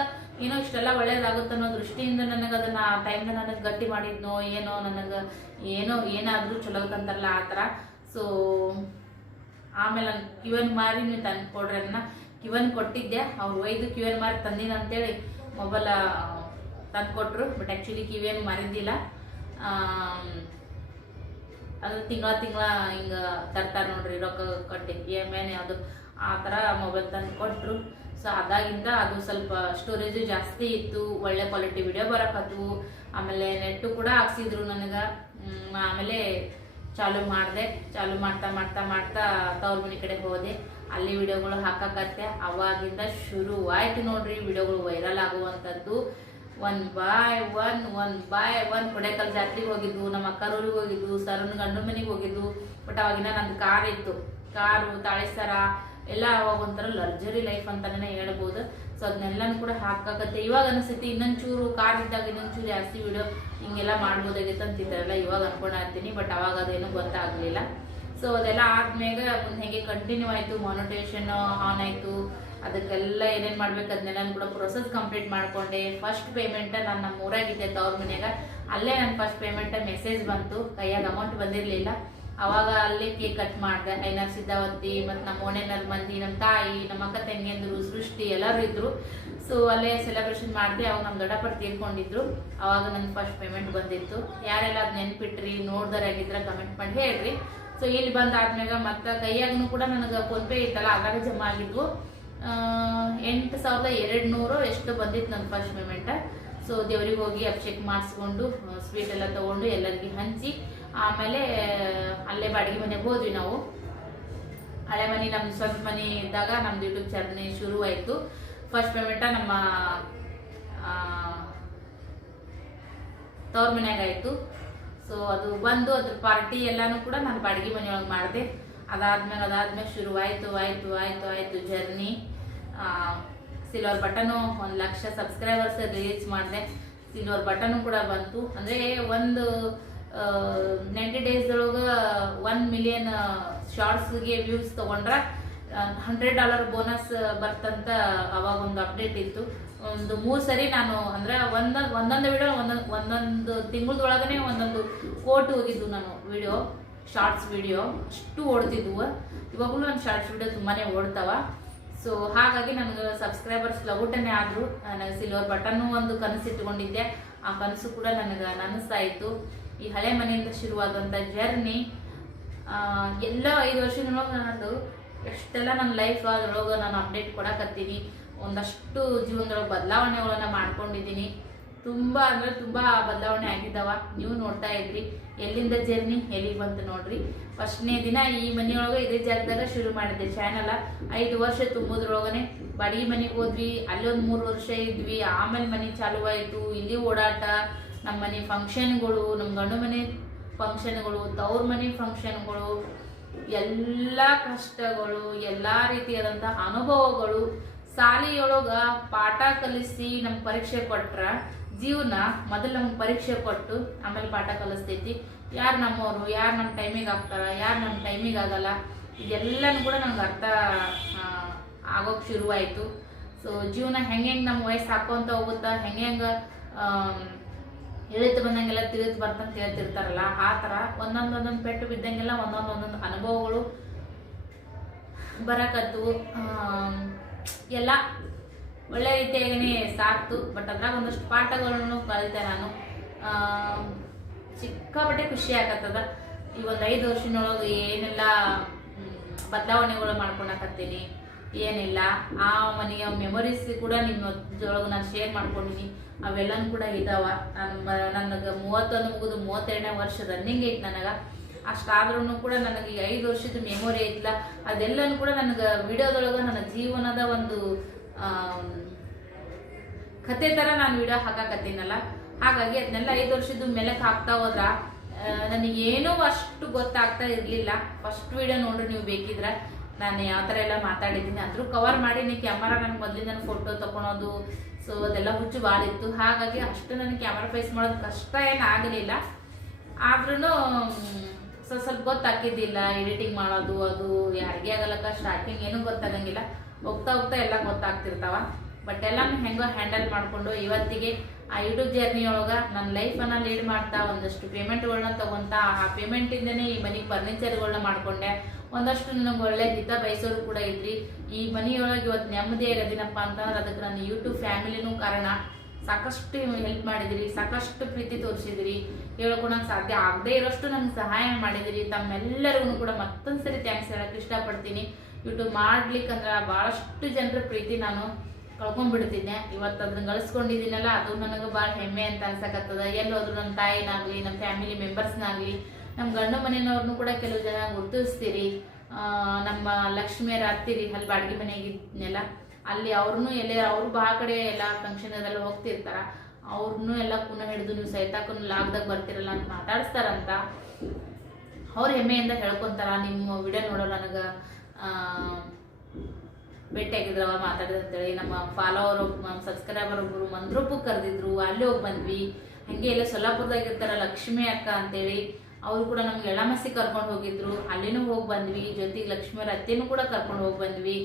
ಏನೋ ಇಷ್ಟೆಲ್ಲ ಒಳ್ಳೇದಾಗುತ್ತೆ ಅನ್ನೋ ದೃಷ್ಟಿಯಿಂದ ನನಗೆ ಅದನ್ನ ಆ ಟೈಮ್ನ ನನಗೆ ಗಟ್ಟಿ ಮಾಡಿದ್ನೋ ಏನೋ, ನನಗೆ ಏನೋ ಏನಾದರೂ ಚಲೋಕಂತಾರಲ್ಲ ಆ ಥರ. ಸೊ ಆಮೇಲೆ ನಾನು ಕಿವ್ಯಾನ್ ಮಾರಿ ನೀವು ತಂದು ಕೊಡ್ರಿ ಅದನ್ನ ಕಿವನ್ ಕೊಟ್ಟಿದ್ದೆ. ಅವ್ರು ಒಯ್ದು ಕಿವನ್ ಮಾರಿ ತಂದಿನ ಅಂತೇಳಿ ಮೊಬೈಲ್ ತಂದು ಕೊಟ್ಟರು. ಬಟ್ ಆ್ಯಕ್ಚುಲಿ ಕಿವೇನು ಮಾರಿದ್ದಿಲ್ಲ, ಅದು ತಿಂಗಳ ಹಿಂಗೆ ತರ್ತಾರೆ ನೋಡ್ರಿ ರೊಕ್ಕ ಕಟ್ಟಿ EMI ಯಾವುದು ಆ ಥರ ಮೊಬೈಲ್ ತಂದು ಕೊಟ್ಟರು. ಸೊ ಅದಾಗಿಂದ ಅದು ಸ್ವಲ್ಪ ಸ್ಟೋರೇಜು ಜಾಸ್ತಿ ಇತ್ತು, ಒಳ್ಳೆ ಕ್ವಾಲಿಟಿ ವಿಡಿಯೋ ಬರೋಕತ್ತು. ಆಮೇಲೆ ನೆಟ್ಟು ಕೂಡ ಹಾಕ್ಸಿದ್ರು ನನಗೆ. ಆಮೇಲೆ ಚಾಲು ಮಾಡಿದೆ. ಚಾಲು ಮಾಡ್ತಾ ಮಾಡ್ತಾ ಮಾಡ್ತಾ ತವ್ರ ಮನೆ ಕಡೆ ಹೋದೆ, ಅಲ್ಲಿ ವಿಡಿಯೋಗಳು ಹಾಕಕತ್ತೆ. ಅವಾಗಿಂದ ಶುರು ಆಯ್ತು ನೋಡ್ರಿ ವಿಡಿಯೋಗಳು ವೈರಲ್ ಆಗುವಂಥದ್ದು. ಒನ್ ಬಾಯ್ ಒನ್ ಕೊಡೆಕಲ್ ಜಾತ್ರೆಗೆ ಹೋಗಿದ್ದು, ನಮ್ಮ ಅಕ್ಕರೂರಿಗೆ ಹೋಗಿದ್ದು, ಸರ್ನ ಗಂಡು ಮನೆಗೆ ಹೋಗಿದ್ದು. ಬಟ್ ಅವಾಗಿನ ನಂದು ಕಾರ್ ಇತ್ತು, ಕಾರು ತಾಳಿಸ್ತಾರ ಎಲ್ಲ ಅವಾಗ ಒಂಥರ ಲಕ್ಸುರಿ ಲೈಫ್ ಅಂತಾನೆ ಹೇಳ್ಬೋದು. ಸೊ ಅದನ್ನೆಲ್ಲನೂ ಕೂಡ ಹಾಕಕತ್ತೆ. ಇವಾಗ ಅನಿಸುತ್ತೆ ಇನ್ನೊಂಚೂರು ಕಾರ್ ಇದ್ದಾಗ ಇನ್ನೊಂಚೂರು ಜಾಸ್ತಿ ವಿಡಿಯೋ ಹಿಂಗೆಲ್ಲ ಮಾಡ್ಬೋದಾಗಿತ್ತು ಅಂತಿದ್ದಾರಲ್ಲ ಇವಾಗ ಅನ್ಕೊಂಡಿರ್ತೀನಿ. ಬಟ್ ಅವಾಗ ಅದೇನು ಗೊತ್ತಾಗಲಿಲ್ಲ. ಸೊ ಅದೆಲ್ಲ ಆದ್ಮೇಲೆ ಮುಂದೆ ಹೇಗೆ ಕಂಟಿನ್ಯೂ ಆಯಿತು, ಮಾನಿಟೈಸೇಷನ್ ಆನ್ ಆಯಿತು. ಅದಕ್ಕೆಲ್ಲ ಏನೇನು ಮಾಡ್ಬೇಕು ಅದನ್ನೆಲ್ಲ ಕೂಡ ಪ್ರೊಸೆಸ್ ಕಂಪ್ಲೀಟ್ ಮಾಡಿಕೊಂಡೆ. ಫಸ್ಟ್ ಪೇಮೆಂಟ್ ನಾನು ನಮ್ಮ ಊರಾಗಿದ್ದೆ ತವ್ರ ಮನೆಯಾಗ, ಅಲ್ಲೇ ನನ್ನ ಫಸ್ಟ್ ಪೇಮೆಂಟ್ ಮೆಸೇಜ್ ಬಂತು, ಕೈಯಾಗ ಅಮೌಂಟ್ ಬಂದಿರಲಿಲ್ಲ. ಅವಾಗ ಅಲ್ಲೇ ಕೇಕ್ ಕಟ್ ಮಾಡಿದೆ. ಐನಾರ್ ಸಿದ್ಧಾವತಿ ಮತ್ತು ನಮ್ಮ ಓಣೆನರ್ ಮಂದಿ, ನಮ್ಮ ತಾಯಿ, ನಮ್ಮ ಅಕ್ಕ ತಂಗಿಯಂದರು, ಸೃಷ್ಟಿ ಎಲ್ಲರೂ ಇದ್ದರು. ಸೊ ಅಲ್ಲೇ ಸೆಲೆಬ್ರೇಷನ್ ಮಾಡಿದೆ. ಅವಾಗ ನಮ್ಮ ದೊಡ್ಡಪ್ಪರು ತೀರ್ಕೊಂಡಿದ್ರು. ಅವಾಗ ನನ್ನ ಫಸ್ಟ್ ಪೇಮೆಂಟ್ ಬಂದಿತ್ತು. ಯಾರೆಲ್ಲ ಅದು ನೆನ್ಪಿಟ್ರಿ ನೋಡ್ದಾರಾಗಿದ್ರೆ ಕಮೆಂಟ್ ಮಾಡಿ ಹೇಳ್ರಿ. ಸೊ ಇಲ್ಲಿ ಬಂದಾದ್ಮ್ಯಾಗ ಮತ್ತು ಕೈಯಾಗೂ ಕೂಡ ನನಗೆ ಫೋನ್ಪೇ ಇತ್ತಲ್ಲ, ಅದ್ರಾಗ ಜಮಾ ಆಗಿದ್ವು 8,200 ಎಷ್ಟು ಬಂದಿತ್ತು ನನ್ನ ಫಸ್ಟ್ ಪೇಮೆಂಟ್. ಸೊ ದೇವ್ರಿಗೆ ಹೋಗಿ ಅಭಿಷೇಕ ಮಾಡಿಸ್ಕೊಂಡು ಸ್ವೀಟ್ ಎಲ್ಲ ತೊಗೊಂಡು ಎಲ್ಲರಿಗೆ ಹಂಚಿ ಆಮೇಲೆ ಅಲ್ಲೇ ಬಾಡಿಗೆ ಮನೆಗೆ ಹೋದ್ವಿ ನಾವು. ಹಳೆ ಮನೆ ನಮ್ಮ ಸ್ವಂತ ಮನೆ ಇದ್ದಾಗ ನಮ್ದು ಯೂಟ್ಯೂಬ್ ಚಾನಲ್ ಶುರುವಾಯಿತು. ಫಸ್ಟ್ ಪೇಮೆಂಟ ನಮ್ಮ ತವ್ರ ಮನ್ಯಾಗ ಆಯಿತು. ಸೊ ಅದು ಬಂದು ಅದ್ರ ಪಾರ್ಟಿ ಎಲ್ಲಾನು ಕೂಡ ನಾನು ಬಾಡಿಗೆ ಮನೆಯೊಳಗೆ ಮಾಡಿದೆ. ಅದಾದ್ಮೇಲೆ ಶುರುವಾಯಿತು journey. Silver button 1,00,000 subscribers reach ಮಾಡಿದೆ. ಸಿಲ್ವರ್ ಬಟನು ಕೂಡ ಬಂತು. ಅಂದರೆ ಒಂದು 90 ಡೇಸ್ ಒಳಗೆ 1 ಮಿಲಿಯನ್ ಶಾರ್ಟ್ಸ್ಗೆ ವ್ಯೂಸ್ ತೊಗೊಂಡ್ರೆ $100 ಬೋನಸ್ ಬರ್ತಂತ ಅವಾಗ ಒಂದು ಅಪ್ಡೇಟ್ ಇತ್ತು. ಒಂದು 3 ಸರಿ ನಾನು ಅಂದರೆ ಒಂದೊಂದು ವಿಡಿಯೋ ಒಂದೊಂದು ತಿಂಗಳದೊಳಗನೆ ಒಂದೊಂದು ಕೋಟಿ ಹೋಗಿದ್ದು ನಾನು ವಿಡಿಯೋ, ಶಾರ್ಟ್ಸ್ ವಿಡಿಯೋ ಅಷ್ಟು ಓಡ್ತಿದ್ವು. ಇವಾಗಲೂ ನನ್ನ ಶಾರ್ಟ್ಸ್ ವಿಡಿಯೋ ತುಂಬಾ ಓಡ್ತಾವ. ಸೊ ಹಾಗಾಗಿ ನನಗೆ ಸಬ್ಸ್ಕ್ರೈಬರ್ಸ್ ಲಗುಟನೆ ಆದರು. ನನಗೆ ಸಿಲ್ವರ್ ಬಟನ್ನು ಒಂದು ಕನಸು ಇಟ್ಕೊಂಡಿದ್ದೆ, ಆ ಕನಸು ಕೂಡ ನನಗೆ ನನಸಾಯಿತು. ಈ ಹಳೆ ಮನೆಯಿಂದ ಶುರುವಾದಂಥ ಜರ್ನಿ ಎಲ್ಲ 5 ವರ್ಷದೊಳಗೆ ನಾನು ಎಷ್ಟೆಲ್ಲ ನನ್ನ ಲೈಫ್ ಅದರೊಳಗೆ ನಾನು ಅಪ್ಡೇಟ್ ಕೊಡಕತ್ತೀನಿ. ಒಂದಷ್ಟು ಜೀವನದೊಳಗೆ ಬದಲಾವಣೆಗಳನ್ನ ಮಾಡ್ಕೊಂಡಿದ್ದೀನಿ. ತುಂಬ ಅಂದರೆ ತುಂಬ ಬದಲಾವಣೆ ಆಗಿದ್ದಾವ. ನೀವು ನೋಡ್ತಾ ಇದ್ರಿ ಎಲ್ಲಿಂದ ಜರ್ನಿ ಎಲ್ಲಿಗೆ ಬಂತು ನೋಡ್ರಿ. ಫಸ್ಟ್ನೇ ದಿನ ಈ ಮನೆಯೊಳಗೆ ಇದೇ ಜಾಗದಾಗ ಶುರು ಮಾಡಿದ್ದೆ ಚಾನಲ್. 5 ವರ್ಷ ತುಂಬೋದ್ರೊಳಗನೆ ಬಾಡಿಗೆ ಮನೆಗೆ ಹೋದ್ವಿ, ಅಲ್ಲಿ ಒಂದು 3 ವರ್ಷ ಇದ್ವಿ. ಆಮೇಲೆ ಮನೆ ಚಾಲುವಾಯಿತು, ಇಲ್ಲಿ ಓಡಾಟ, ನಮ್ಮ ಮನೆ ಫಂಕ್ಷನ್ಗಳು, ನಮ್ಮ ಗಂಡು ಮನೆ ಫಂಕ್ಷನ್ಗಳು, ತವ್ರ ಮನೆ ಫಂಕ್ಷನ್ಗಳು, ಎಲ್ಲ ಕಷ್ಟಗಳು, ಎಲ್ಲ ರೀತಿಯಾದಂಥ ಅನುಭವಗಳು. ಶಾಲೆಯೊಳಗ ಪಾಠ ಕಲಿಸಿ ನಮ್ಗೆ ಪರೀಕ್ಷೆ ಕೊಟ್ರ ಜೀವನ ಮೊದಲು ನಮ್ಗೆ ಪರೀಕ್ಷೆ ಕೊಟ್ಟು ಆಮೇಲೆ ಪಾಠ ಕಲಿಸ್ತೈತಿ. ಯಾರು ನಮ್ಮವರು, ಯಾರು ನಮ್ಮ ಟೈಮಿಗೆ ಆಗ್ತಾರ, ಯಾರು ನಮ್ಮ ಟೈಮಿಗೆ ಆಗಲ್ಲ, ಇದೆಲ್ಲನೂ ಕೂಡ ನಮ್ಗೆ ಅರ್ಥ ಆಗೋಕೆ ಶುರುವಾಯಿತು. ಸೊ ಜೀವನ ಹೆಂಗೆ ನಮ್ಮ ವಯಸ್ಸು ಹಾಕೊಂತ ಹೋಗುತ್ತಾ, ಹೆಂಗೆ ಇಳಿತು ಬಂದಂಗೆಲ್ಲ ತಿಳಿದು ಬರ್ತಂತ ಹೇಳ್ತಿರ್ತಾರಲ್ಲ, ಆ ಥರ ಒಂದೊಂದು ಪೆಟ್ಟು ಬಿದ್ದಂಗೆಲ್ಲ ಒಂದೊಂದು ಅನುಭವಗಳು ಬರಕತ್ತು. ಎಲ್ಲ ಒಳ್ಳೆ ರೀತಿಯಾಗೇ ಸಾಕ್ತು. ಬಟ್ ಅದ್ರಾಗ ಒಂದಷ್ಟು ಪಾಠಗಳನ್ನು ಕಲಿತೆ ನಾನು. ಸಿಕ್ಕಾಪಟ್ಟೆ ಖುಷಿ ಆಗತ್ತದ. ಈ ಒಂದು 5 ವರ್ಷದೊಳಗೆ ಏನೆಲ್ಲ ಬದಲಾವಣೆಗಳು ಮಾಡ್ಕೊಳಕತ್ತೀನಿ, ಏನಿಲ್ಲ ಆ ಮನೆಯ ಮೆಮೊರೀಸ್ ಕೂಡ ನಿಮ್ಮೊಳಗೆ ನಾನು ಶೇರ್ ಮಾಡ್ಕೊಂಡಿನಿ. ಅವೆಲ್ಲನೂ ಕೂಡ ಇದಾವ. ನನಗೆ 31 ಮುಗಿದು 32ನೇ ವರ್ಷ ರನ್ನಿಂಗ್ ಐತೆ ನನಗೆ. ಅಷ್ಟಾದ್ರೂ ಕೂಡ ನನಗೆ ಈ 5 ವರ್ಷದ ಮೆಮೊರಿ ಐತಲ್ಲ, ಅದೆಲ್ಲನೂ ಕೂಡ ನನಗೆ ವಿಡಿಯೋದೊಳಗೆ ನನ್ನ ಜೀವನದ ಒಂದು ಕತೆ ಥರ ನಾನು ವಿಡಿಯೋ ಹಾಕಕತ್ತೀನಲ್ಲ. ಹಾಗಾಗಿ ಅದನ್ನೆಲ್ಲ 5 ವರ್ಷದ ಮೇಲಕ್ಕೆ ಹಾಕ್ತಾ ಹೋದ್ರ ನನಗೇನೂ ಅಷ್ಟು ಗೊತ್ತಾಗ್ತಾ ಇರಲಿಲ್ಲ. ಫಸ್ಟ್ ವಿಡಿಯೋ ನೋಡ್ರಿ ನೀವು ಬೇಕಿದ್ರೆ ನಾನು ಯಾವ ಥರ ಎಲ್ಲ ಮಾತಾಡಿದ್ದೀನಿ. ಅಂದರೂ ಕವರ್ ಮಾಡೀನಿ. ಕ್ಯಾಮರಾ ನನಗೆ ಮೊದಲಿಂದ ಫೋಟೋ ತೊಗೊಳೋದು, ಸೊ ಅದೆಲ್ಲ ಹುಚ್ಚು ಭಾಳ ಇತ್ತು. ಹಾಗಾಗಿ ಅಷ್ಟು ನನಗೆ ಕ್ಯಾಮ್ರಾ ಫೇಸ್ ಮಾಡೋದು ಕಷ್ಟ ಏನು ಆಗಲಿಲ್ಲ. ಆದ್ರೂ ಸ್ವಲ್ಪ ಗೊತ್ತಾಕಿದ್ದಿಲ್ಲ ಎಡಿಟಿಂಗ್ ಮಾಡೋದು, ಅದು ಯಾರಿಗೆ ಆಗಲಕ್ಕ ಸ್ಟಾರ್ಟಿಂಗ್ ಏನೂ ಗೊತ್ತಾಗಂಗಿಲ್ಲ. ಹೋಗ್ತಾ ಎಲ್ಲ ಗೊತ್ತಾಗ್ತಿರ್ತಾವ. ಬಟ್ ಎಲ್ಲನೂ ಹೆಂಗೋ ಹ್ಯಾಂಡಲ್ ಮಾಡಿಕೊಂಡು ಇವತ್ತಿಗೆ ಆ ಯೂಟ್ಯೂಬ್ ಜರ್ನಿ ಒಳಗೆ ನನ್ನ ಲೈಫನ್ನು ಲೀಡ್ ಮಾಡ್ತಾ ಒಂದಷ್ಟು ಪೇಮೆಂಟ್ಗಳನ್ನ ತೊಗೊತಾ, ಆ ಪೇಮೆಂಟಿಂದನೇ ಈ ಮನೆಗೆ ಫರ್ನಿಚರ್ಗಳನ್ನ ಮಾಡಿಕೊಂಡೆ. ಒಂದಷ್ಟು ನನಗೆ ಒಳ್ಳೆ ಹಿತ ಬಯಸೋರು ಕೂಡ ಇದ್ರಿ. ಈ ಮನೆಯೊಳಗೆ ಇವತ್ತು ನೆಮ್ಮದಿ ಆಗೋದಿನಪ್ಪ ಅಂತಂದ್ರೆ ಅದಕ್ಕೆ ನನ್ನ ಯೂಟ್ಯೂಬ್ ಫ್ಯಾಮಿಲಿನೂ ಕಾರಣ. ಸಾಕಷ್ಟು ಹೆಲ್ಪ್ ಮಾಡಿದಿರಿ, ಸಾಕಷ್ಟು ಪ್ರೀತಿ ತೋರಿಸಿದಿರಿ, ಹೇಳ್ಕೊಳಕ್ಕೆ ಸಾಧ್ಯ ಆಗದೆ ಇರೋಷ್ಟು ನನಗೆ ಸಹಾಯ ಮಾಡಿದಿರಿ. ತಮ್ಮೆಲ್ಲರಿಗೂ ಕೂಡ ಮತ್ತೊಂದ್ಸರಿ ಥ್ಯಾಂಕ್ಸ್ ಹೇಳಕ್ಕೆ ಇಷ್ಟಪಡ್ತೀನಿ. ಯೂಟ್ಯೂಬ್ ಮಾಡ್ಲಿಕ್ಕಂದ್ರೆ ಭಾಳಷ್ಟು ಜನರ ಪ್ರೀತಿ ನಾನು ಕಳ್ಕೊಂಡ್ಬಿಡ್ತಿದ್ದೆ. ಇವತ್ತು ಅದನ್ನ ಗಳಿಸ್ಕೊಂಡಿದ್ದೀನಲ್ಲ, ಅದು ನನಗೆ ಭಾಳ ಹೆಮ್ಮೆ ಅಂತ ಅನ್ಸಕತ್ತದ. ಎಲ್ಲೋದ್ರು ನಮ್ಮ ತಾಯಿನಾಗಲಿ, ನಮ್ಮ ಫ್ಯಾಮಿಲಿ ಮೆಂಬರ್ಸ್ನಾಗಲಿ, ನಮ್ಮ ಗಂಡು ಮನೆಯವ್ರನ್ನೂ ಕೂಡ ಕೆಲವು ಜನ ಗುರುತಿಸ್ತೀರಿ. ನಮ್ಮ ಲಕ್ಷ್ಮಿಯರ ಹತ್ತಿರಿ ಅಲ್ಲಿ ಬಾಡಿಗೆ ಮನೆಗಿದ್ನೆಲ್ಲ, ಅಲ್ಲಿ ಅವ್ರನ್ನೂ ಅವ್ರು ಭಾಳ ಕಡೆ ಎಲ್ಲ ಫಂಕ್ಷನ್ ಅದೆಲ್ಲ ಹೋಗ್ತಿರ್ತಾರ. ಅವ್ರನ್ನೂ ಎಲ್ಲ ಪುನಃ ಹಿಡಿದು ನೀವು ಸೈತಾಕನ್ನು ಲಾಗ್ದಾಗ ಬರ್ತಿರಲ್ಲ ಅಂತ ಮಾತಾಡಿಸ್ತಾರಂತ ಅವ್ರ ಹೆಮ್ಮೆಯಿಂದ ಹೇಳ್ಕೊತಾರ. ನಿಮ್ಮ ವಿಡಿಯೋ ನೋಡೋಲ್ಲ ನನಗೆ ಭೇಟಿಯಾಗಿದ್ರವ ಮಾತಾಡಿದಂತೇಳಿ. ನಮ್ಮ ಫಾಲೋವರ್ ನಮ್ಮ ಸಬ್ಸ್ಕ್ರೈಬರ್ ಒಬ್ಬರು ಮಂದ್ರೂಪಕ್ಕೆ ಕರೆದಿದ್ರು, ಅಲ್ಲಿ ಹೋಗಿ ಬಂದ್ವಿ. ಹಾಗೆ ಎಲ್ಲ ಸೊಲ್ಲಾಪುರದಾಗಿರ್ತಾರ ಲಕ್ಷ್ಮಿ ಅಕ್ಕ ಅಂತೇಳಿ, ಅವರು ಕೂಡ ನಮ್ಗೆ ಎಳಮಸಿ ಕರ್ಕೊಂಡು ಹೋಗಿದ್ರು, ಅಲ್ಲಿನೂ ಹೋಗಿ ಬಂದ್ವಿ. ಜೊತೆಗೆ ಲಕ್ಷ್ಮಿಯವ್ರ ಅತ್ತೆನೂ ಕೂಡ ಕರ್ಕೊಂಡು ಹೋಗಿ ಬಂದ್ವಿ.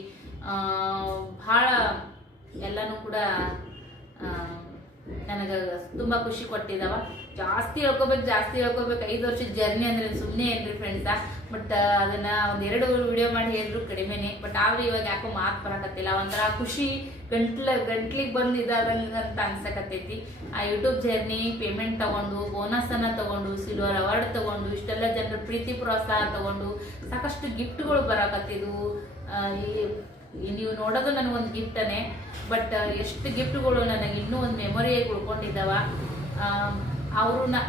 ಭಾಳ ಎಲ್ಲನೂ ಕೂಡ ನನಗೆ ತುಂಬ ಖುಷಿ ಕೊಟ್ಟಿದ್ದಾವ. ಜಾಸ್ತಿ ಹೇಳ್ಕೊಬೇಕು 5 ವರ್ಷದ ಜರ್ನಿ ಅಂದ್ರೆ ಸುಮ್ಮನೆ ಏನ್ರಿ ಫ್ರೆಂಡ್ಸಾ. ಬಟ್ ಅದನ್ನ ಒಂದೆರಡು ವಿಡಿಯೋ ಮಾಡಿ ಹೇಳಿದ್ರು ಕಡಿಮೆನೆ. ಬಟ್ ಆದ್ರೆ ಇವಾಗ ಯಾಕೋ ಮಾತು ಬರಕತ್ತಿಲ್ಲ, ಒಂಥರ ಖುಷಿ ಗಂಟ್ಲಿಗೆ ಬಂದಿದ್ದಾಗಂತ ಅನ್ಸಕತ್ತೈತಿ. ಆ ಯೂಟ್ಯೂಬ್ ಜರ್ನಿ ಪೇಮೆಂಟ್ ತಗೊಂಡು, ಬೋನಸ್ ಅನ್ನ ತಗೊಂಡು, ಸಿಲ್ವರ್ ಅವಾರ್ಡ್ ತಗೊಂಡು, ಇಷ್ಟೆಲ್ಲ ಜನರ ಪ್ರೀತಿ ಪ್ರೋತ್ಸಾಹ ತಗೊಂಡು, ಸಾಕಷ್ಟು ಗಿಫ್ಟ್ಗಳು ಬರಕತ್ತಿದ್ವು. ನೀವು ನೋಡೋದು ನನಗೊಂದು ಗಿಫ್ಟನೇ, ಬಟ್ ಎಷ್ಟು ಗಿಫ್ಟ್ಗಳು ನನಗೆ ಇನ್ನೂ ಒಂದು ಮೆಮೊರಿಯಾಗಿ ಉಳ್ಕೊಂಡಿದ್ದಾವ.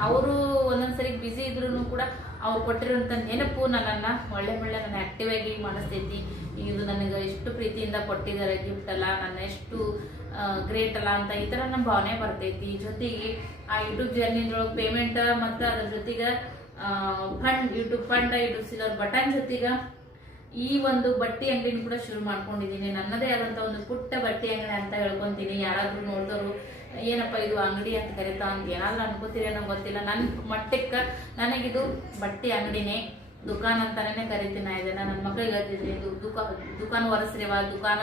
ಅವರು ಒಂದೊಂದ್ಸರಿ ಬ್ಯುಸಿ ಇದ್ರೂ ಕೂಡ ಅವ್ರು ಕೊಟ್ಟಿರೋಂಥ ನೆನಪು ನನ್ನನ್ನು ಒಳ್ಳೆ ನನ್ನ ಆ್ಯಕ್ಟಿವ್ ಆಗಿ ಮಾಡಿಸ್ತೈತಿ. ಇದು ನನಗೆ ಎಷ್ಟು ಪ್ರೀತಿಯಿಂದ ಕೊಟ್ಟಿದ್ದಾರೆ ಗಿಫ್ಟ್ ಅಲ್ಲ, ನನ್ನ ಎಷ್ಟು ಗ್ರೇಟ್ ಅಲ್ಲ ಅಂತ ಈ ಥರ ನಮ್ಮ ಭಾವನೆ ಬರ್ತೈತಿ. ಜೊತೆಗೆ ಆ ಯೂಟ್ಯೂಬ್ ಜರ್ನಿದೊಳಗೆ ಪೇಮೆಂಟ್ ಮತ್ತು ಅದ್ರ ಜೊತೆಗೆ ಯೂಟ್ಯೂಬ್ ಸಿಲರ್ ಬಟನ್ ಜೊತೆಗೆ ಈ ಒಂದು ಬಟ್ಟೆ ಅಂಗಡಿನ ಕೂಡ ಶುರು ಮಾಡ್ಕೊಂಡಿದ್ದೀನಿ. ನನ್ನದೇ ಆದಂಥ ಒಂದು ಪುಟ್ಟ ಬಟ್ಟೆ ಅಂಗಡಿ ಅಂತ ಹೇಳ್ಕೊಂತೀನಿ. ಯಾರಾದ್ರೂ ನೋಡಿದವರು ಏನಪ್ಪ ಇದು ಅಂಗಡಿ ಅಂತ ಕರಿತಾ ಅಂತ ಏನಾದ್ರೂ ಅನ್ಕೋತೀರೇನೋ ಗೊತ್ತಿಲ್ಲ. ನನ್ನ ಮಟ್ಟಕ್ಕೆ ನನಗಿದು ಬಟ್ಟೆ ಅಂಗಡಿನೇ, ದುಕಾನ್ ಅಂತಾನೆ ಕರಿತೀನಿ. ಇದನ್ನ ನನ್ನ ಮಕ್ಕಳಿಗೆ ಹೇಳ್ತಿದ್ದೀನಿ, ಇದು ದುಕಾನ್ ಒರೆಸ್ರೇವ, ದುಕಾನ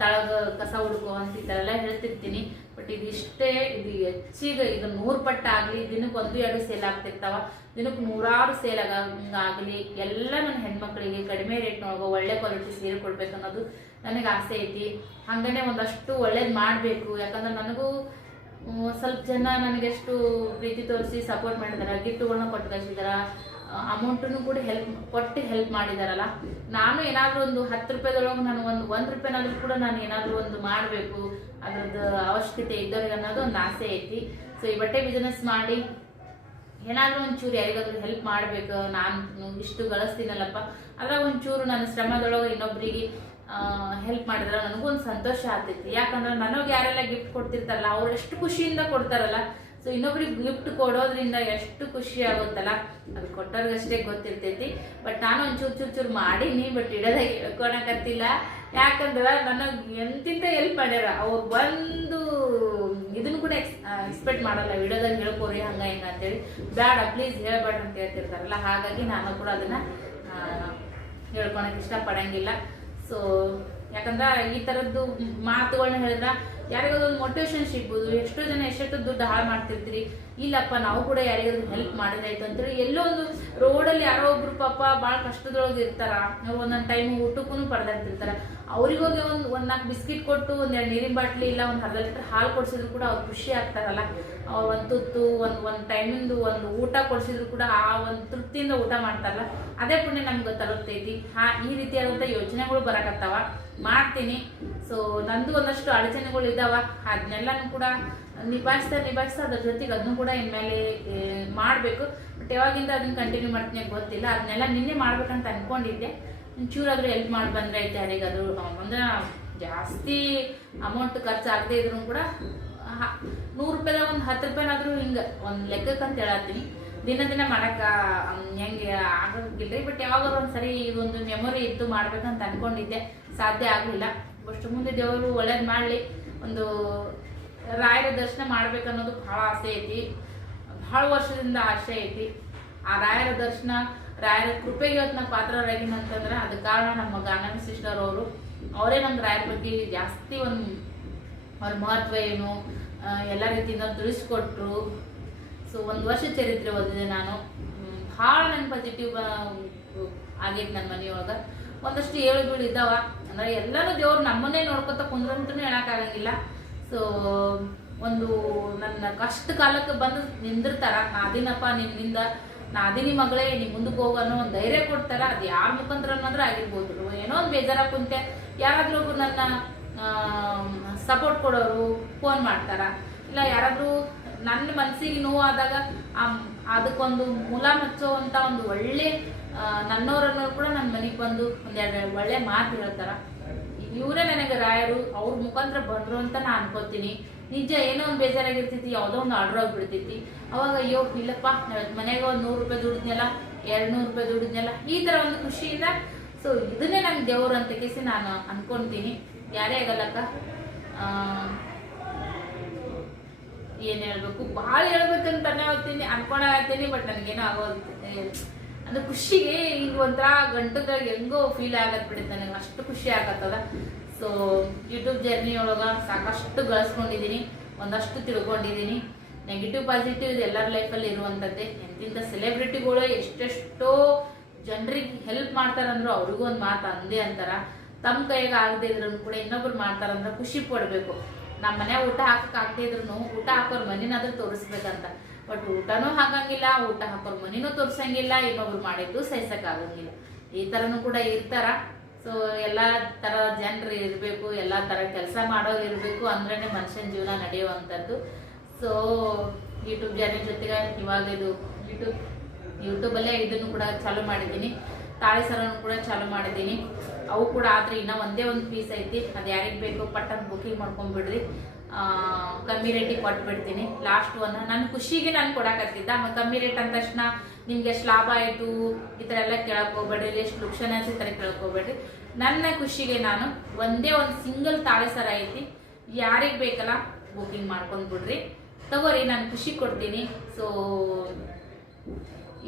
ತಳಗ ಕಸ ಹುಡುಕೋ ಅಂತ ಈ ಥರ ಎಲ್ಲ ಹೇಳ್ತಿರ್ತೀನಿ. ಬಟ್ ಇದಿಷ್ಟೇ, ಇದು ಹೆಚ್ಚಿಗೆ ಇದು 100 ಪಟ್ಟು ಆಗಲಿ, ದಿನಕ್ಕೆ 1-2 ಸೇಲ್ ಆಗ್ತಿರ್ತಾವ, ದಿನಕ್ಕೆ 100 ಸೇಲ್ ಆಗಲಿ, ಎಲ್ಲ ನನ್ನ ಹೆಣ್ಮಕ್ಳಿಗೆ ಕಡಿಮೆ ರೇಟ್ನೊಳಗೆ ಒಳ್ಳೆ ಕ್ವಾಲಿಟಿ ಸೀರೆ ಕೊಡ್ಬೇಕು ಅನ್ನೋದು ನನಗೆ ಆಸೆ ಐತಿ. ಹಾಗೇ ಒಂದಷ್ಟು ಒಳ್ಳೇದು ಮಾಡಬೇಕು. ಯಾಕಂದ್ರೆ ನನಗೂ ಸ್ವಲ್ಪ ಜನ ನನಗೆಷ್ಟು ಪ್ರೀತಿ ತೋರಿಸಿ ಸಪೋರ್ಟ್ ಮಾಡಿದಾರ, ಗಿಫ್ಟ್ಗಳನ್ನ ಕೊಟ್ಟು ಕಳಿಸಿದಾರ, ಅಮೌಂಟನ್ನು ಕೂಡ ಹೆಲ್ಪ್ ಮಾಡಿದಾರಲ್ಲ. ನಾನು ಏನಾದರೂ ಒಂದು 10 ರೂಪಾಯಿದೊಳಗೆ ನಾನು ಒಂದು ರೂಪಾಯಿನಾದ್ರೂ ಕೂಡ ನಾನು ಏನಾದರೂ ಒಂದು ಮಾಡಬೇಕು, ಅದ್ರದ್ದು ಅವಶ್ಯಕತೆ ಇದ್ದವ್ರಿಗೆ ಅನ್ನೋದು ಒಂದು ಆಸೆ ಐತಿ. ಸೊ ಈ ಬಟ್ಟೆ ಬಿಸ್ನೆಸ್ ಮಾಡಿ ಏನಾದರೂ ಒಂಚೂರು ಯಾರಿಗಾದ್ರೂ ಹೆಲ್ಪ್ ಮಾಡಬೇಕು. ನಾನು ಇಷ್ಟು ಗಳಿಸ್ತೀನಲ್ಲಪ್ಪ, ಅದ್ರಾಗ ಒಂಚೂರು ನನ್ನ ಶ್ರಮದೊಳಗೆ ಇನ್ನೊಬ್ರಿಗೆ ಹೆಲ್ಪ್ ಮಾಡಿದ್ರೆ ನನಗೂ ಒಂದು ಸಂತೋಷ ಆಗ್ತೈತಿ. ಯಾಕಂದ್ರೆ ನನಗೆ ಯಾರೆಲ್ಲ ಗಿಫ್ಟ್ ಕೊಡ್ತಿರ್ತಾರಲ್ಲ ಅವ್ರು ಎಷ್ಟು ಖುಷಿಯಿಂದ ಕೊಡ್ತಾರಲ್ಲ. ಸೊ ಇನ್ನೊಬ್ರಿಗೆ ಗಿಫ್ಟ್ ಕೊಡೋದ್ರಿಂದ ಎಷ್ಟು ಖುಷಿ ಆಗುತ್ತಲ್ಲ, ಅದು ಕೊಟ್ಟವ್ರಿಗಷ್ಟೇ ಗೊತ್ತಿರ್ತೈತಿ. ಬಟ್ ನಾನು ಒಂಚೂರು ಮಾಡೀನಿ, ಬಟ್ ಇಡೋದಾಗಿ ಹೇಳ್ಕೊಳಕತ್ತಿಲ್ಲ. ಯಾಕಂದ್ರೆ ನನಗೆ ಎಂತಿಂತ ಹೆಲ್ಪ್ ಮಾಡ್ಯಾರ. ಅವ್ರು ಬಂದು ಇದನ್ನು ಕೂಡ ಎಕ್ಸ್ಪೆಕ್ಟ್ ಮಾಡಲ್ಲ, ವಿಡಿಯೋದಾಗ ಹೇಳ್ಕೊರಿ ಹಂಗ ಹಿಂಗ ಅಂತೇಳಿ. ಬೇಡ ಪ್ಲೀಸ್ ಹೇಳ್ಬೇಡ ಅಂತ ಹೇಳ್ತಿರ್ತಾರಲ್ಲ, ಹಾಗಾಗಿ ನಾನು ಕೂಡ ಅದನ್ನ ಹೇಳ್ಕೊಳಕ್ ಇಷ್ಟಪಡಂಗಿಲ್ಲ. ಸೊ ಯಾಕಂದ್ರೆ ಈ ಥರದ್ದು ಮಾತುಗಳನ್ನ ಹೇಳಿದ್ರೆ ಯಾರಿಗಾದ್ರು ಮೋಟಿವೇಶನ್ ಸಿಗ್ಬೋದು. ಎಷ್ಟೋ ಜನ ಎಷ್ಟೆಷ್ಟು ದುಡ್ಡು ಹಾಳು ಮಾಡ್ತಿರ್ತೀರಿ, ಇಲ್ಲಪ್ಪ ನಾವು ಕೂಡ ಯಾರಿಗಾದ್ರು ಹೆಲ್ಪ್ ಮಾಡಿದ್ರಾಯ್ತು ಅಂತೇಳಿ. ಎಲ್ಲೋ ಒಂದು ರೋಡಲ್ಲಿ ಯಾರೋ ಒಬ್ರು ಪಾಪ ಭಾಳ ಕಷ್ಟದೊಳಗೆ ಇರ್ತಾರ, ಒಂದೊಂದು ಟೈಮ್ ಊಟಕ್ಕೂ ಪಡೆದಿರ್ತಾರ. ಅವ್ರಿಗೋಗಿ ಒಂದು 4 ಬಿಸ್ಕಿಟ್ ಕೊಟ್ಟು 1 ನೀರಿನ ಬಾಟ್ಲಿ ಇಲ್ಲ 1 ಅರ್ಧ ಲೀಟರ್ ಹಾಲು ಕೊಡ್ಸಿದ್ರು ಕೂಡ ಅವ್ರು ಖುಷಿ ಆಗ್ತಾರಲ್ಲ. ಅವ್ರು ಒಂದು ತುತ್ತು ಒಂದು ಟೈಮಿಂದು ಒಂದು ಊಟ ಕೊಡ್ಸಿದ್ರು ಕೂಡ ಆ ಒಂದು ತೃಪ್ತಿಯಿಂದ ಊಟ ಮಾಡ್ತಾರಲ್ಲ, ಅದೇ ಪುಣ್ಯ ನಮ್ಗೆ ತಲುಪ್ತೈತಿ. ಈ ರೀತಿಯಾದಂಥ ಯೋಜನೆಗಳು ಬರಕತ್ತಾವ, ಮಾಡ್ತೀನಿ. ಸೊ ನಂದು ಒಂದಷ್ಟು ಅಡಚಣೆಗಳು ಇದಾವ, ಅದನ್ನೆಲ್ಲನೂ ಕೂಡ ನಿಭಾಯಿಸ್ತಾ ಅದ್ರ ಜೊತೆಗೆ ಅದನ್ನು ಕೂಡ ಇನ್ಮೇಲೆ ಮಾಡಬೇಕು. ಬಟ್ ಯಾವಾಗಿಂದ ಅದನ್ನ ಕಂಟಿನ್ಯೂ ಮಾಡ್ತೀನಿ ಗೊತ್ತಿಲ್ಲ. ಅದನ್ನೆಲ್ಲ ನಿನ್ನೆ ಮಾಡ್ಬೇಕಂತ ಅನ್ಕೊಂಡಿದ್ದೆ. ಒಂಚೂರಾದ್ರೂ ಹೆಲ್ಪ್ ಮಾಡಿ ಬಂದ್ರೆ ಐತೆ ಯಾರಿಗಾದ್ರು. ಅಂದ್ರೆ ಜಾಸ್ತಿ ಅಮೌಂಟ್ ಖರ್ಚಾಗದೆ ಇದ್ರು ಕೂಡ 100 ರೂಪಾಯಿದಾಗ ಒಂದು 10 ರೂಪಾಯಿನಾದ್ರೂ ಹಿಂಗೆ ಒಂದು ಲೆಕ್ಕಕ್ಕಂತ ಹೇಳತ್ತೀನಿ. ದಿನ ಮಾಡಕ್ಕ ಹೆಂಗೆ ಆಗೋಗಿಲ್ರಿ. ಬಟ್ ಯಾವಾಗಾದ್ರು ಒಂದ್ಸರಿ ಇದೊಂದು ಮೆಮೊರಿ ಇತ್ತು ಮಾಡ್ಬೇಕಂತ ಅನ್ಕೊಂಡಿದ್ದೆ, ಸಾಧ್ಯ ಆಗಲಿಲ್ಲ. ಅಷ್ಟು ಮುಂದೆ ದೇವರು ಒಳ್ಳೇದು ಮಾಡಲಿ. ಒಂದು ರಾಯರ ದರ್ಶನ ಮಾಡ್ಬೇಕನ್ನೋದು ಭಾಳ ಆಸೆ ಐತಿ, ಭಾಳ ವರ್ಷದಿಂದ ಆಸೆ ಐತಿ. ಆ ರಾಯರ ದರ್ಶನ, ರಾಯರ ಕೃಪೆಗೆ ಇವತ್ತು ನಾವು ಪಾತ್ರರಾಗಿನ ಅಂತಂದ್ರೆ ಅದಕ್ಕೆ ಕಾರಣ ನಮ್ಮ ಗಾನವಿ ಸಿಸ್ಟರ್ ಅವರು. ಅವರೇ ನಮ್ಮ ರಾಯರ ಬಗ್ಗೆ ಜಾಸ್ತಿ ಅವ್ರ ಮಹತ್ವ ಏನು ಎಲ್ಲ ರೀತಿಯಿಂದ ತಿಳಿಸ್ಕೊಟ್ರು. ಸೊ 1 ವರ್ಷ ಚರಿತ್ರೆ ಓದಿದೆ ನಾನು. ಭಾಳ ನನ್ನ ಪಾಸಿಟಿವ್ ಆಗೈತೆ ನನ್ನ ಮನೆಯೊಳಗೆ. ಒಂದಷ್ಟು ಏಳುಗಳು ಇದ್ದಾವ. ಅಂದ್ರೆ ಎಲ್ಲನೂ ದೇವ್ರು ನಮ್ಮನ್ನೇ ನೋಡ್ಕೊತ ಕುಂದ್ರಂತೂ ಹೇಳಕ್ಕಾಗಂಗಿಲ್ಲ. ಸೊ ಒಂದು ನನ್ನ ಕಷ್ಟ ಕಾಲಕ್ಕೆ ಬಂದು ನಿಂದಿರ್ತಾರ, ನಾದಿನಪ್ಪ ನಿನ್ನಿಂದ, ನಾದಿನಿ ಮಗಳೇ ನೀ ಮುಂದಕ್ಕೆ ಹೋಗೋ ಅನ್ನೋ ಒಂದು ಧೈರ್ಯ ಕೊಡ್ತಾರ. ಅದು ಯಾರ ಮುಖಾಂತರ ಅನ್ನೋದ್ರೆ ಆಗಿರ್ಬೋದು. ಏನೋ ಒಂದು ಬೇಜಾರ ಕುಂತೆ ಯಾರಾದ್ರೂ ಒಬ್ರು ನನ್ನ ಸಪೋರ್ಟ್ ಕೊಡೋರು ಫೋನ್ ಮಾಡ್ತಾರ, ಇಲ್ಲ ಯಾರಾದ್ರೂ ನನ್ನ ಮನಸ್ಸಿಗೆ ನೋವಾದಾಗ ಅದಕ್ಕೊಂದು ಮೂಲ ಮಚ್ಚುವಂತ ಒಂದು ಒಳ್ಳೆ ನನ್ನವರನ್ನು ಕೂಡ ನನ್ನ ಮನೆಗೆ ಬಂದು 1-2 ಒಳ್ಳೆ ಮಾತು ಹೇಳ್ತಾರ. ಇವರೇ ನನಗೆ ರಾಯರು, ಅವ್ರ ಮುಖಾಂತರ ಬಂದ್ರು ಅಂತ ನಾ ಅನ್ಕೋತೀನಿ. ನಿಜ ಏನೋ ಒಂದು ಬೇಜಾರಾಗಿರ್ತೈತಿ, ಯಾವುದೋ ಒಂದು ಆರ್ಡರ್ ಆಗಿಬಿಡ್ತೈತಿ. ಅವಾಗ ಅಯ್ಯೋ ಇಲ್ಲಪ್ಪ ಮನೆಗೆ ಒಂದು 100 ರೂಪಾಯಿ ದುಡಿದ್ನಲ್ಲ, 200 ರೂಪಾಯಿ ದುಡಿದ್ನಲ್ಲ, ಈ ಥರ ಒಂದು ಖುಷಿಯಿಂದ. ಸೊ ಇದನ್ನೇ ನಂಗೆ ದೇವ್ರು ಅಂತ ಕೇಸಿ ನಾನು ಅನ್ಕೊಂತೀನಿ. ಯಾರೇ ಆಗಲ್ಲಕ್ಕ, ಏನ್ ಹೇಳ್ಬೇಕು, ಭಾಳ ಹೇಳ್ಬೇಕಂತಾನೆ ಹೋಗ್ತೀನಿ, ಅನ್ಕೊಳತ್ತೀನಿ. ಬಟ್ ನನಗೇನೋ ಆಗೋದು ಅಂದ್ರೆ ಖುಷಿಗೆ ಈಗ ಒಂಥರ ಗಂಟದಾಗ ಹೆಂಗೋ ಫೀಲ್ ಆಗತ್ ಬಿಡುತ್ತೆ ನನಗೆ, ಅಷ್ಟು ಖುಷಿ ಆಗತ್ತದ. ಸೊ ಯೂಟ್ಯೂಬ್ ಜರ್ನಿ ಒಳಗೆ ಸಾಕಷ್ಟು ಗಳಿಸ್ಕೊಂಡಿದ್ದೀನಿ, ಒಂದಷ್ಟು ತಿಳ್ಕೊಂಡಿದ್ದೀನಿ. ನೆಗೆಟಿವ್ ಪಾಸಿಟಿವ್ ಇದು ಎಲ್ಲರ ಲೈಫಲ್ಲಿ ಇರುವಂಥದ್ದೇ. ಎಂತಿಂಥ ಸೆಲೆಬ್ರಿಟಿಗಳು ಎಷ್ಟೆಷ್ಟೋ ಜನರಿಗೆ ಹೆಲ್ಪ್ ಮಾಡ್ತಾರಂದ್ರು ಅವ್ರಿಗೂ ಒಂದು ಮಾತು ಅಂದೇ ಅಂತಾರ, ತಮ್ಮ ಕೈಗೆ ಆಗದೆ ಇದ್ರು ಕೂಡ ಇನ್ನೊಬ್ರು ಮಾಡ್ತಾರಂದ್ರೆ ಖುಷಿ ಪಡಬೇಕು. ನಮ್ಮ ಮನೆ ಊಟ ಹಾಕಕ್ಕೆ ಇದ್ರು ಊಟ ಹಾಕೋರ್ ಮನಿನಾದ್ರೂ ತೋರಿಸ್ಬೇಕಂತ. ಬಟ್ ಊಟನೂ ಹಾಕಂಗಿಲ್ಲ, ಊಟ ಹಾಕೋರ್ ಮನಿನೂ ತೋರ್ಸಂಗಿಲ್ಲ, ಇನ್ನೊಬ್ರು ಮಾಡಿದ್ದು ಸಹಿಸಕ್ಕಾಗಂಗಿಲ್ಲ. ಈ ಥರನೂ ಕೂಡ ಇರ್ತಾರ. ಸೊ ಎಲ್ಲ ಥರ ಜನರು ಇರಬೇಕು, ಎಲ್ಲ ಥರ ಕೆಲಸ ಮಾಡೋರು ಇರಬೇಕು, ಅಂದ್ರೇ ಮನುಷ್ಯನ ಜೀವನ ನಡೆಯುವಂಥದ್ದು. ಸೊ ಯೂಟ್ಯೂಬ್ ಜರ್ನಿ ಜೊತೆಗೆ ಇವಾಗ ಇದು ಯೂಟ್ಯೂಬಲ್ಲೇ ಇದನ್ನು ಕೂಡ ಚಾಲೂ ಮಾಡಿದ್ದೀನಿ, ತಾಳಿ ಸರನ್ನು ಕೂಡ ಚಾಲೂ ಮಾಡಿದ್ದೀನಿ. ಅವು ಕೂಡ ಆದರೆ ಇನ್ನೂ ಒಂದೇ ಒಂದು ಪೀಸ್ ಐತಿ, ಅದು ಯಾರಿಗೆ ಬೇಕು ಪಟ್ಟಂತ ಬುಕಿಂಗ್ ಮಾಡ್ಕೊಂಡ್ಬಿಡ್ರಿ, ಕಮ್ಮಿ ರೇಟಿಗೆ ಕೊಟ್ಬಿಡ್ತೀನಿ. ಲಾಸ್ಟ್ ಒನ್ ನನ್ನ ಖುಷಿಗೆ ನಾನು ಕೊಡಕತ್ತಿದ್ದ, ಕಮ್ಮಿ ರೇಟ್ ಅಂದ ತಕ್ಷಣ ನಿಮ್ಗೆ ಎಷ್ಟು ಲಾಭ ಆಯಿತು ಈ ಥರ ಎಲ್ಲ ಕೇಳಕ್ಕೆ ಹೋಗ್ಬೇಡ್ರಿ, ಎಷ್ಟು ಲುಕ್ಷನ್ ಆಯ್ತು ಈ ಥರ ಕೇಳಕ್ಕೆ ಹೋಗ್ಬೇಡ್ರಿ. ನನ್ನ ಖುಷಿಗೆ ನಾನು ಒಂದೇ ಒಂದು ಸಿಂಗಲ್ ತಾಳಿ ಸರ ಐತಿ, ಯಾರಿಗೆ ಬೇಕಲ್ಲ ಬುಕಿಂಗ್ ಮಾಡ್ಕೊಂಡ್ಬಿಡ್ರಿ, ತಗೋರಿ, ನಾನು ಖುಷಿ ಕೊಡ್ತೀನಿ. ಸೊ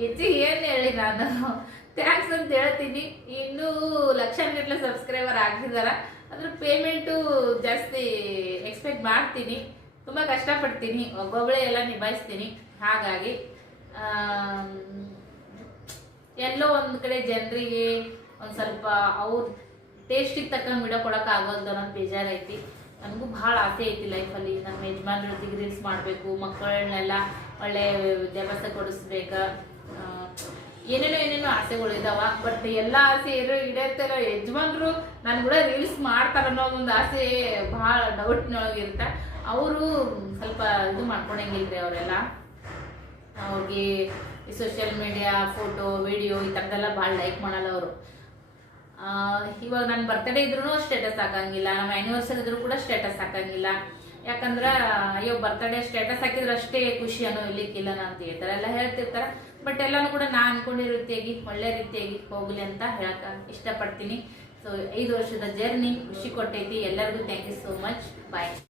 ಹೆಚ್ಚಿಗೆ ಏನು ಹೇಳಿ ನಾನು ಥ್ಯಾಂಕ್ಸ್ ಅಂತ ಹೇಳ್ತೀನಿ. ಇನ್ನೂ ಲಕ್ಷಾನ್ಗಟ್ಟಲೆ ಸಬ್ಸ್ಕ್ರೈಬರ್ ಆಗಿದಾರ, ಅದ್ರ ಪೇಮೆಂಟು ಜಾಸ್ತಿ ಎಕ್ಸ್ಪೆಕ್ಟ್ ಮಾಡ್ತೀನಿ, ತುಂಬ ಕಷ್ಟಪಡ್ತೀನಿ, ಒಬ್ಬೊಬ್ಬಳೇ ಎಲ್ಲ ನಿಭಾಯಿಸ್ತೀನಿ. ಹಾಗಾಗಿ ಎಲ್ಲೋ ಒಂದು ಕಡೆ ಜನರಿಗೆ ಒಂದು ಸ್ವಲ್ಪ ಅವ್ರ ಟೇಸ್ಟಿಗೆ ತಕ್ಕಂಗೆ ವಿಡಿಯೋ ಕೊಡೋಕ್ಕಾಗೋದು ಅನ್ನೋದು ಬೇಜಾರೈತಿ. ನನಗೂ ಭಾಳ ಆಸೆ ಐತಿ ಲೈಫಲ್ಲಿ, ನಮ್ಮ ಯಜಮಾನ್ರ ಜೊತೆಗೆ ರೀಲ್ಸ್ ಮಾಡಬೇಕು, ಮಕ್ಕಳನ್ನೆಲ್ಲ ಒಳ್ಳೆ ವಿದ್ಯಾಭ್ಯಾಸ ಕೊಡಿಸ್ಬೇಕು, ಏನೇನೋ ಆಸೆಗಳು ಇದಾವ. ಬಟ್ ಎಲ್ಲ ಆಸೆ ಈಡೇರ್ತಾರೋ ಯಜಮಾನ್ರು ನಾನು ಕೂಡ ರೀಲ್ಸ್ ಮಾಡ್ತಾರ ಅನ್ನೋ ಒಂದು ಆಸೆ ಭಾಳ ಡೌಟ್ನೊಳಗಿರುತ್ತೆ. ಅವರು ಸ್ವಲ್ಪ ಇದು ಮಾಡ್ಕೊಳಂಗಿಲ್ರಿ, ಅವರೆಲ್ಲ ಅವ್ರಿಗೆ ಈ ಸೋಷಿಯಲ್ ಮೀಡಿಯಾ ಫೋಟೋ ವಿಡಿಯೋ ಈ ಥರದ್ದೆಲ್ಲ ಭಾಳ ಲೈಕ್ ಮಾಡಲ್ಲ ಅವರು. ಇವಾಗ ನನ್ನ ಬರ್ತ್ಡೇ ಇದ್ರೂ ಸ್ಟೇಟಸ್ ಹಾಕಂಗಿಲ್ಲ, ನಮ್ಮ ಆ್ಯನಿವರ್ಸರಿ ಇದ್ರೂ ಕೂಡ ಸ್ಟೇಟಸ್ ಹಾಕಂಗಿಲ್ಲ. ಯಾಕಂದ್ರೆ ಅಯ್ಯೋ ಬರ್ತ್ಡೇ ಸ್ಟೇಟಸ್ ಹಾಕಿದ್ರೆ ಅಷ್ಟೇ ಖುಷಿ ಅನ್ನೋ ಇರ್ಲಿಕ್ಕಿಲ್ಲ ಅಂತ ಹೇಳ್ತಾರೆ, ಎಲ್ಲ ಹೇಳ್ತಿರ್ತಾರೆ. ಬಟ್ ಎಲ್ಲನೂ ಕೂಡ ನಾನು ಅನ್ಕೊಂಡಿರೋ ರೀತಿಯಾಗಿ ಒಳ್ಳೆ ರೀತಿಯಾಗಿ ಹೋಗ್ಲಿ ಅಂತ ಹೇಳಕ್ಕೆ ಇಷ್ಟಪಡ್ತೀನಿ. ಸೊ 5 ವರ್ಷದ ಜರ್ನಿ ಖುಷಿ ಕೊಟ್ಟೈತಿ. ಎಲ್ಲರಿಗೂ thank you so much. Bye.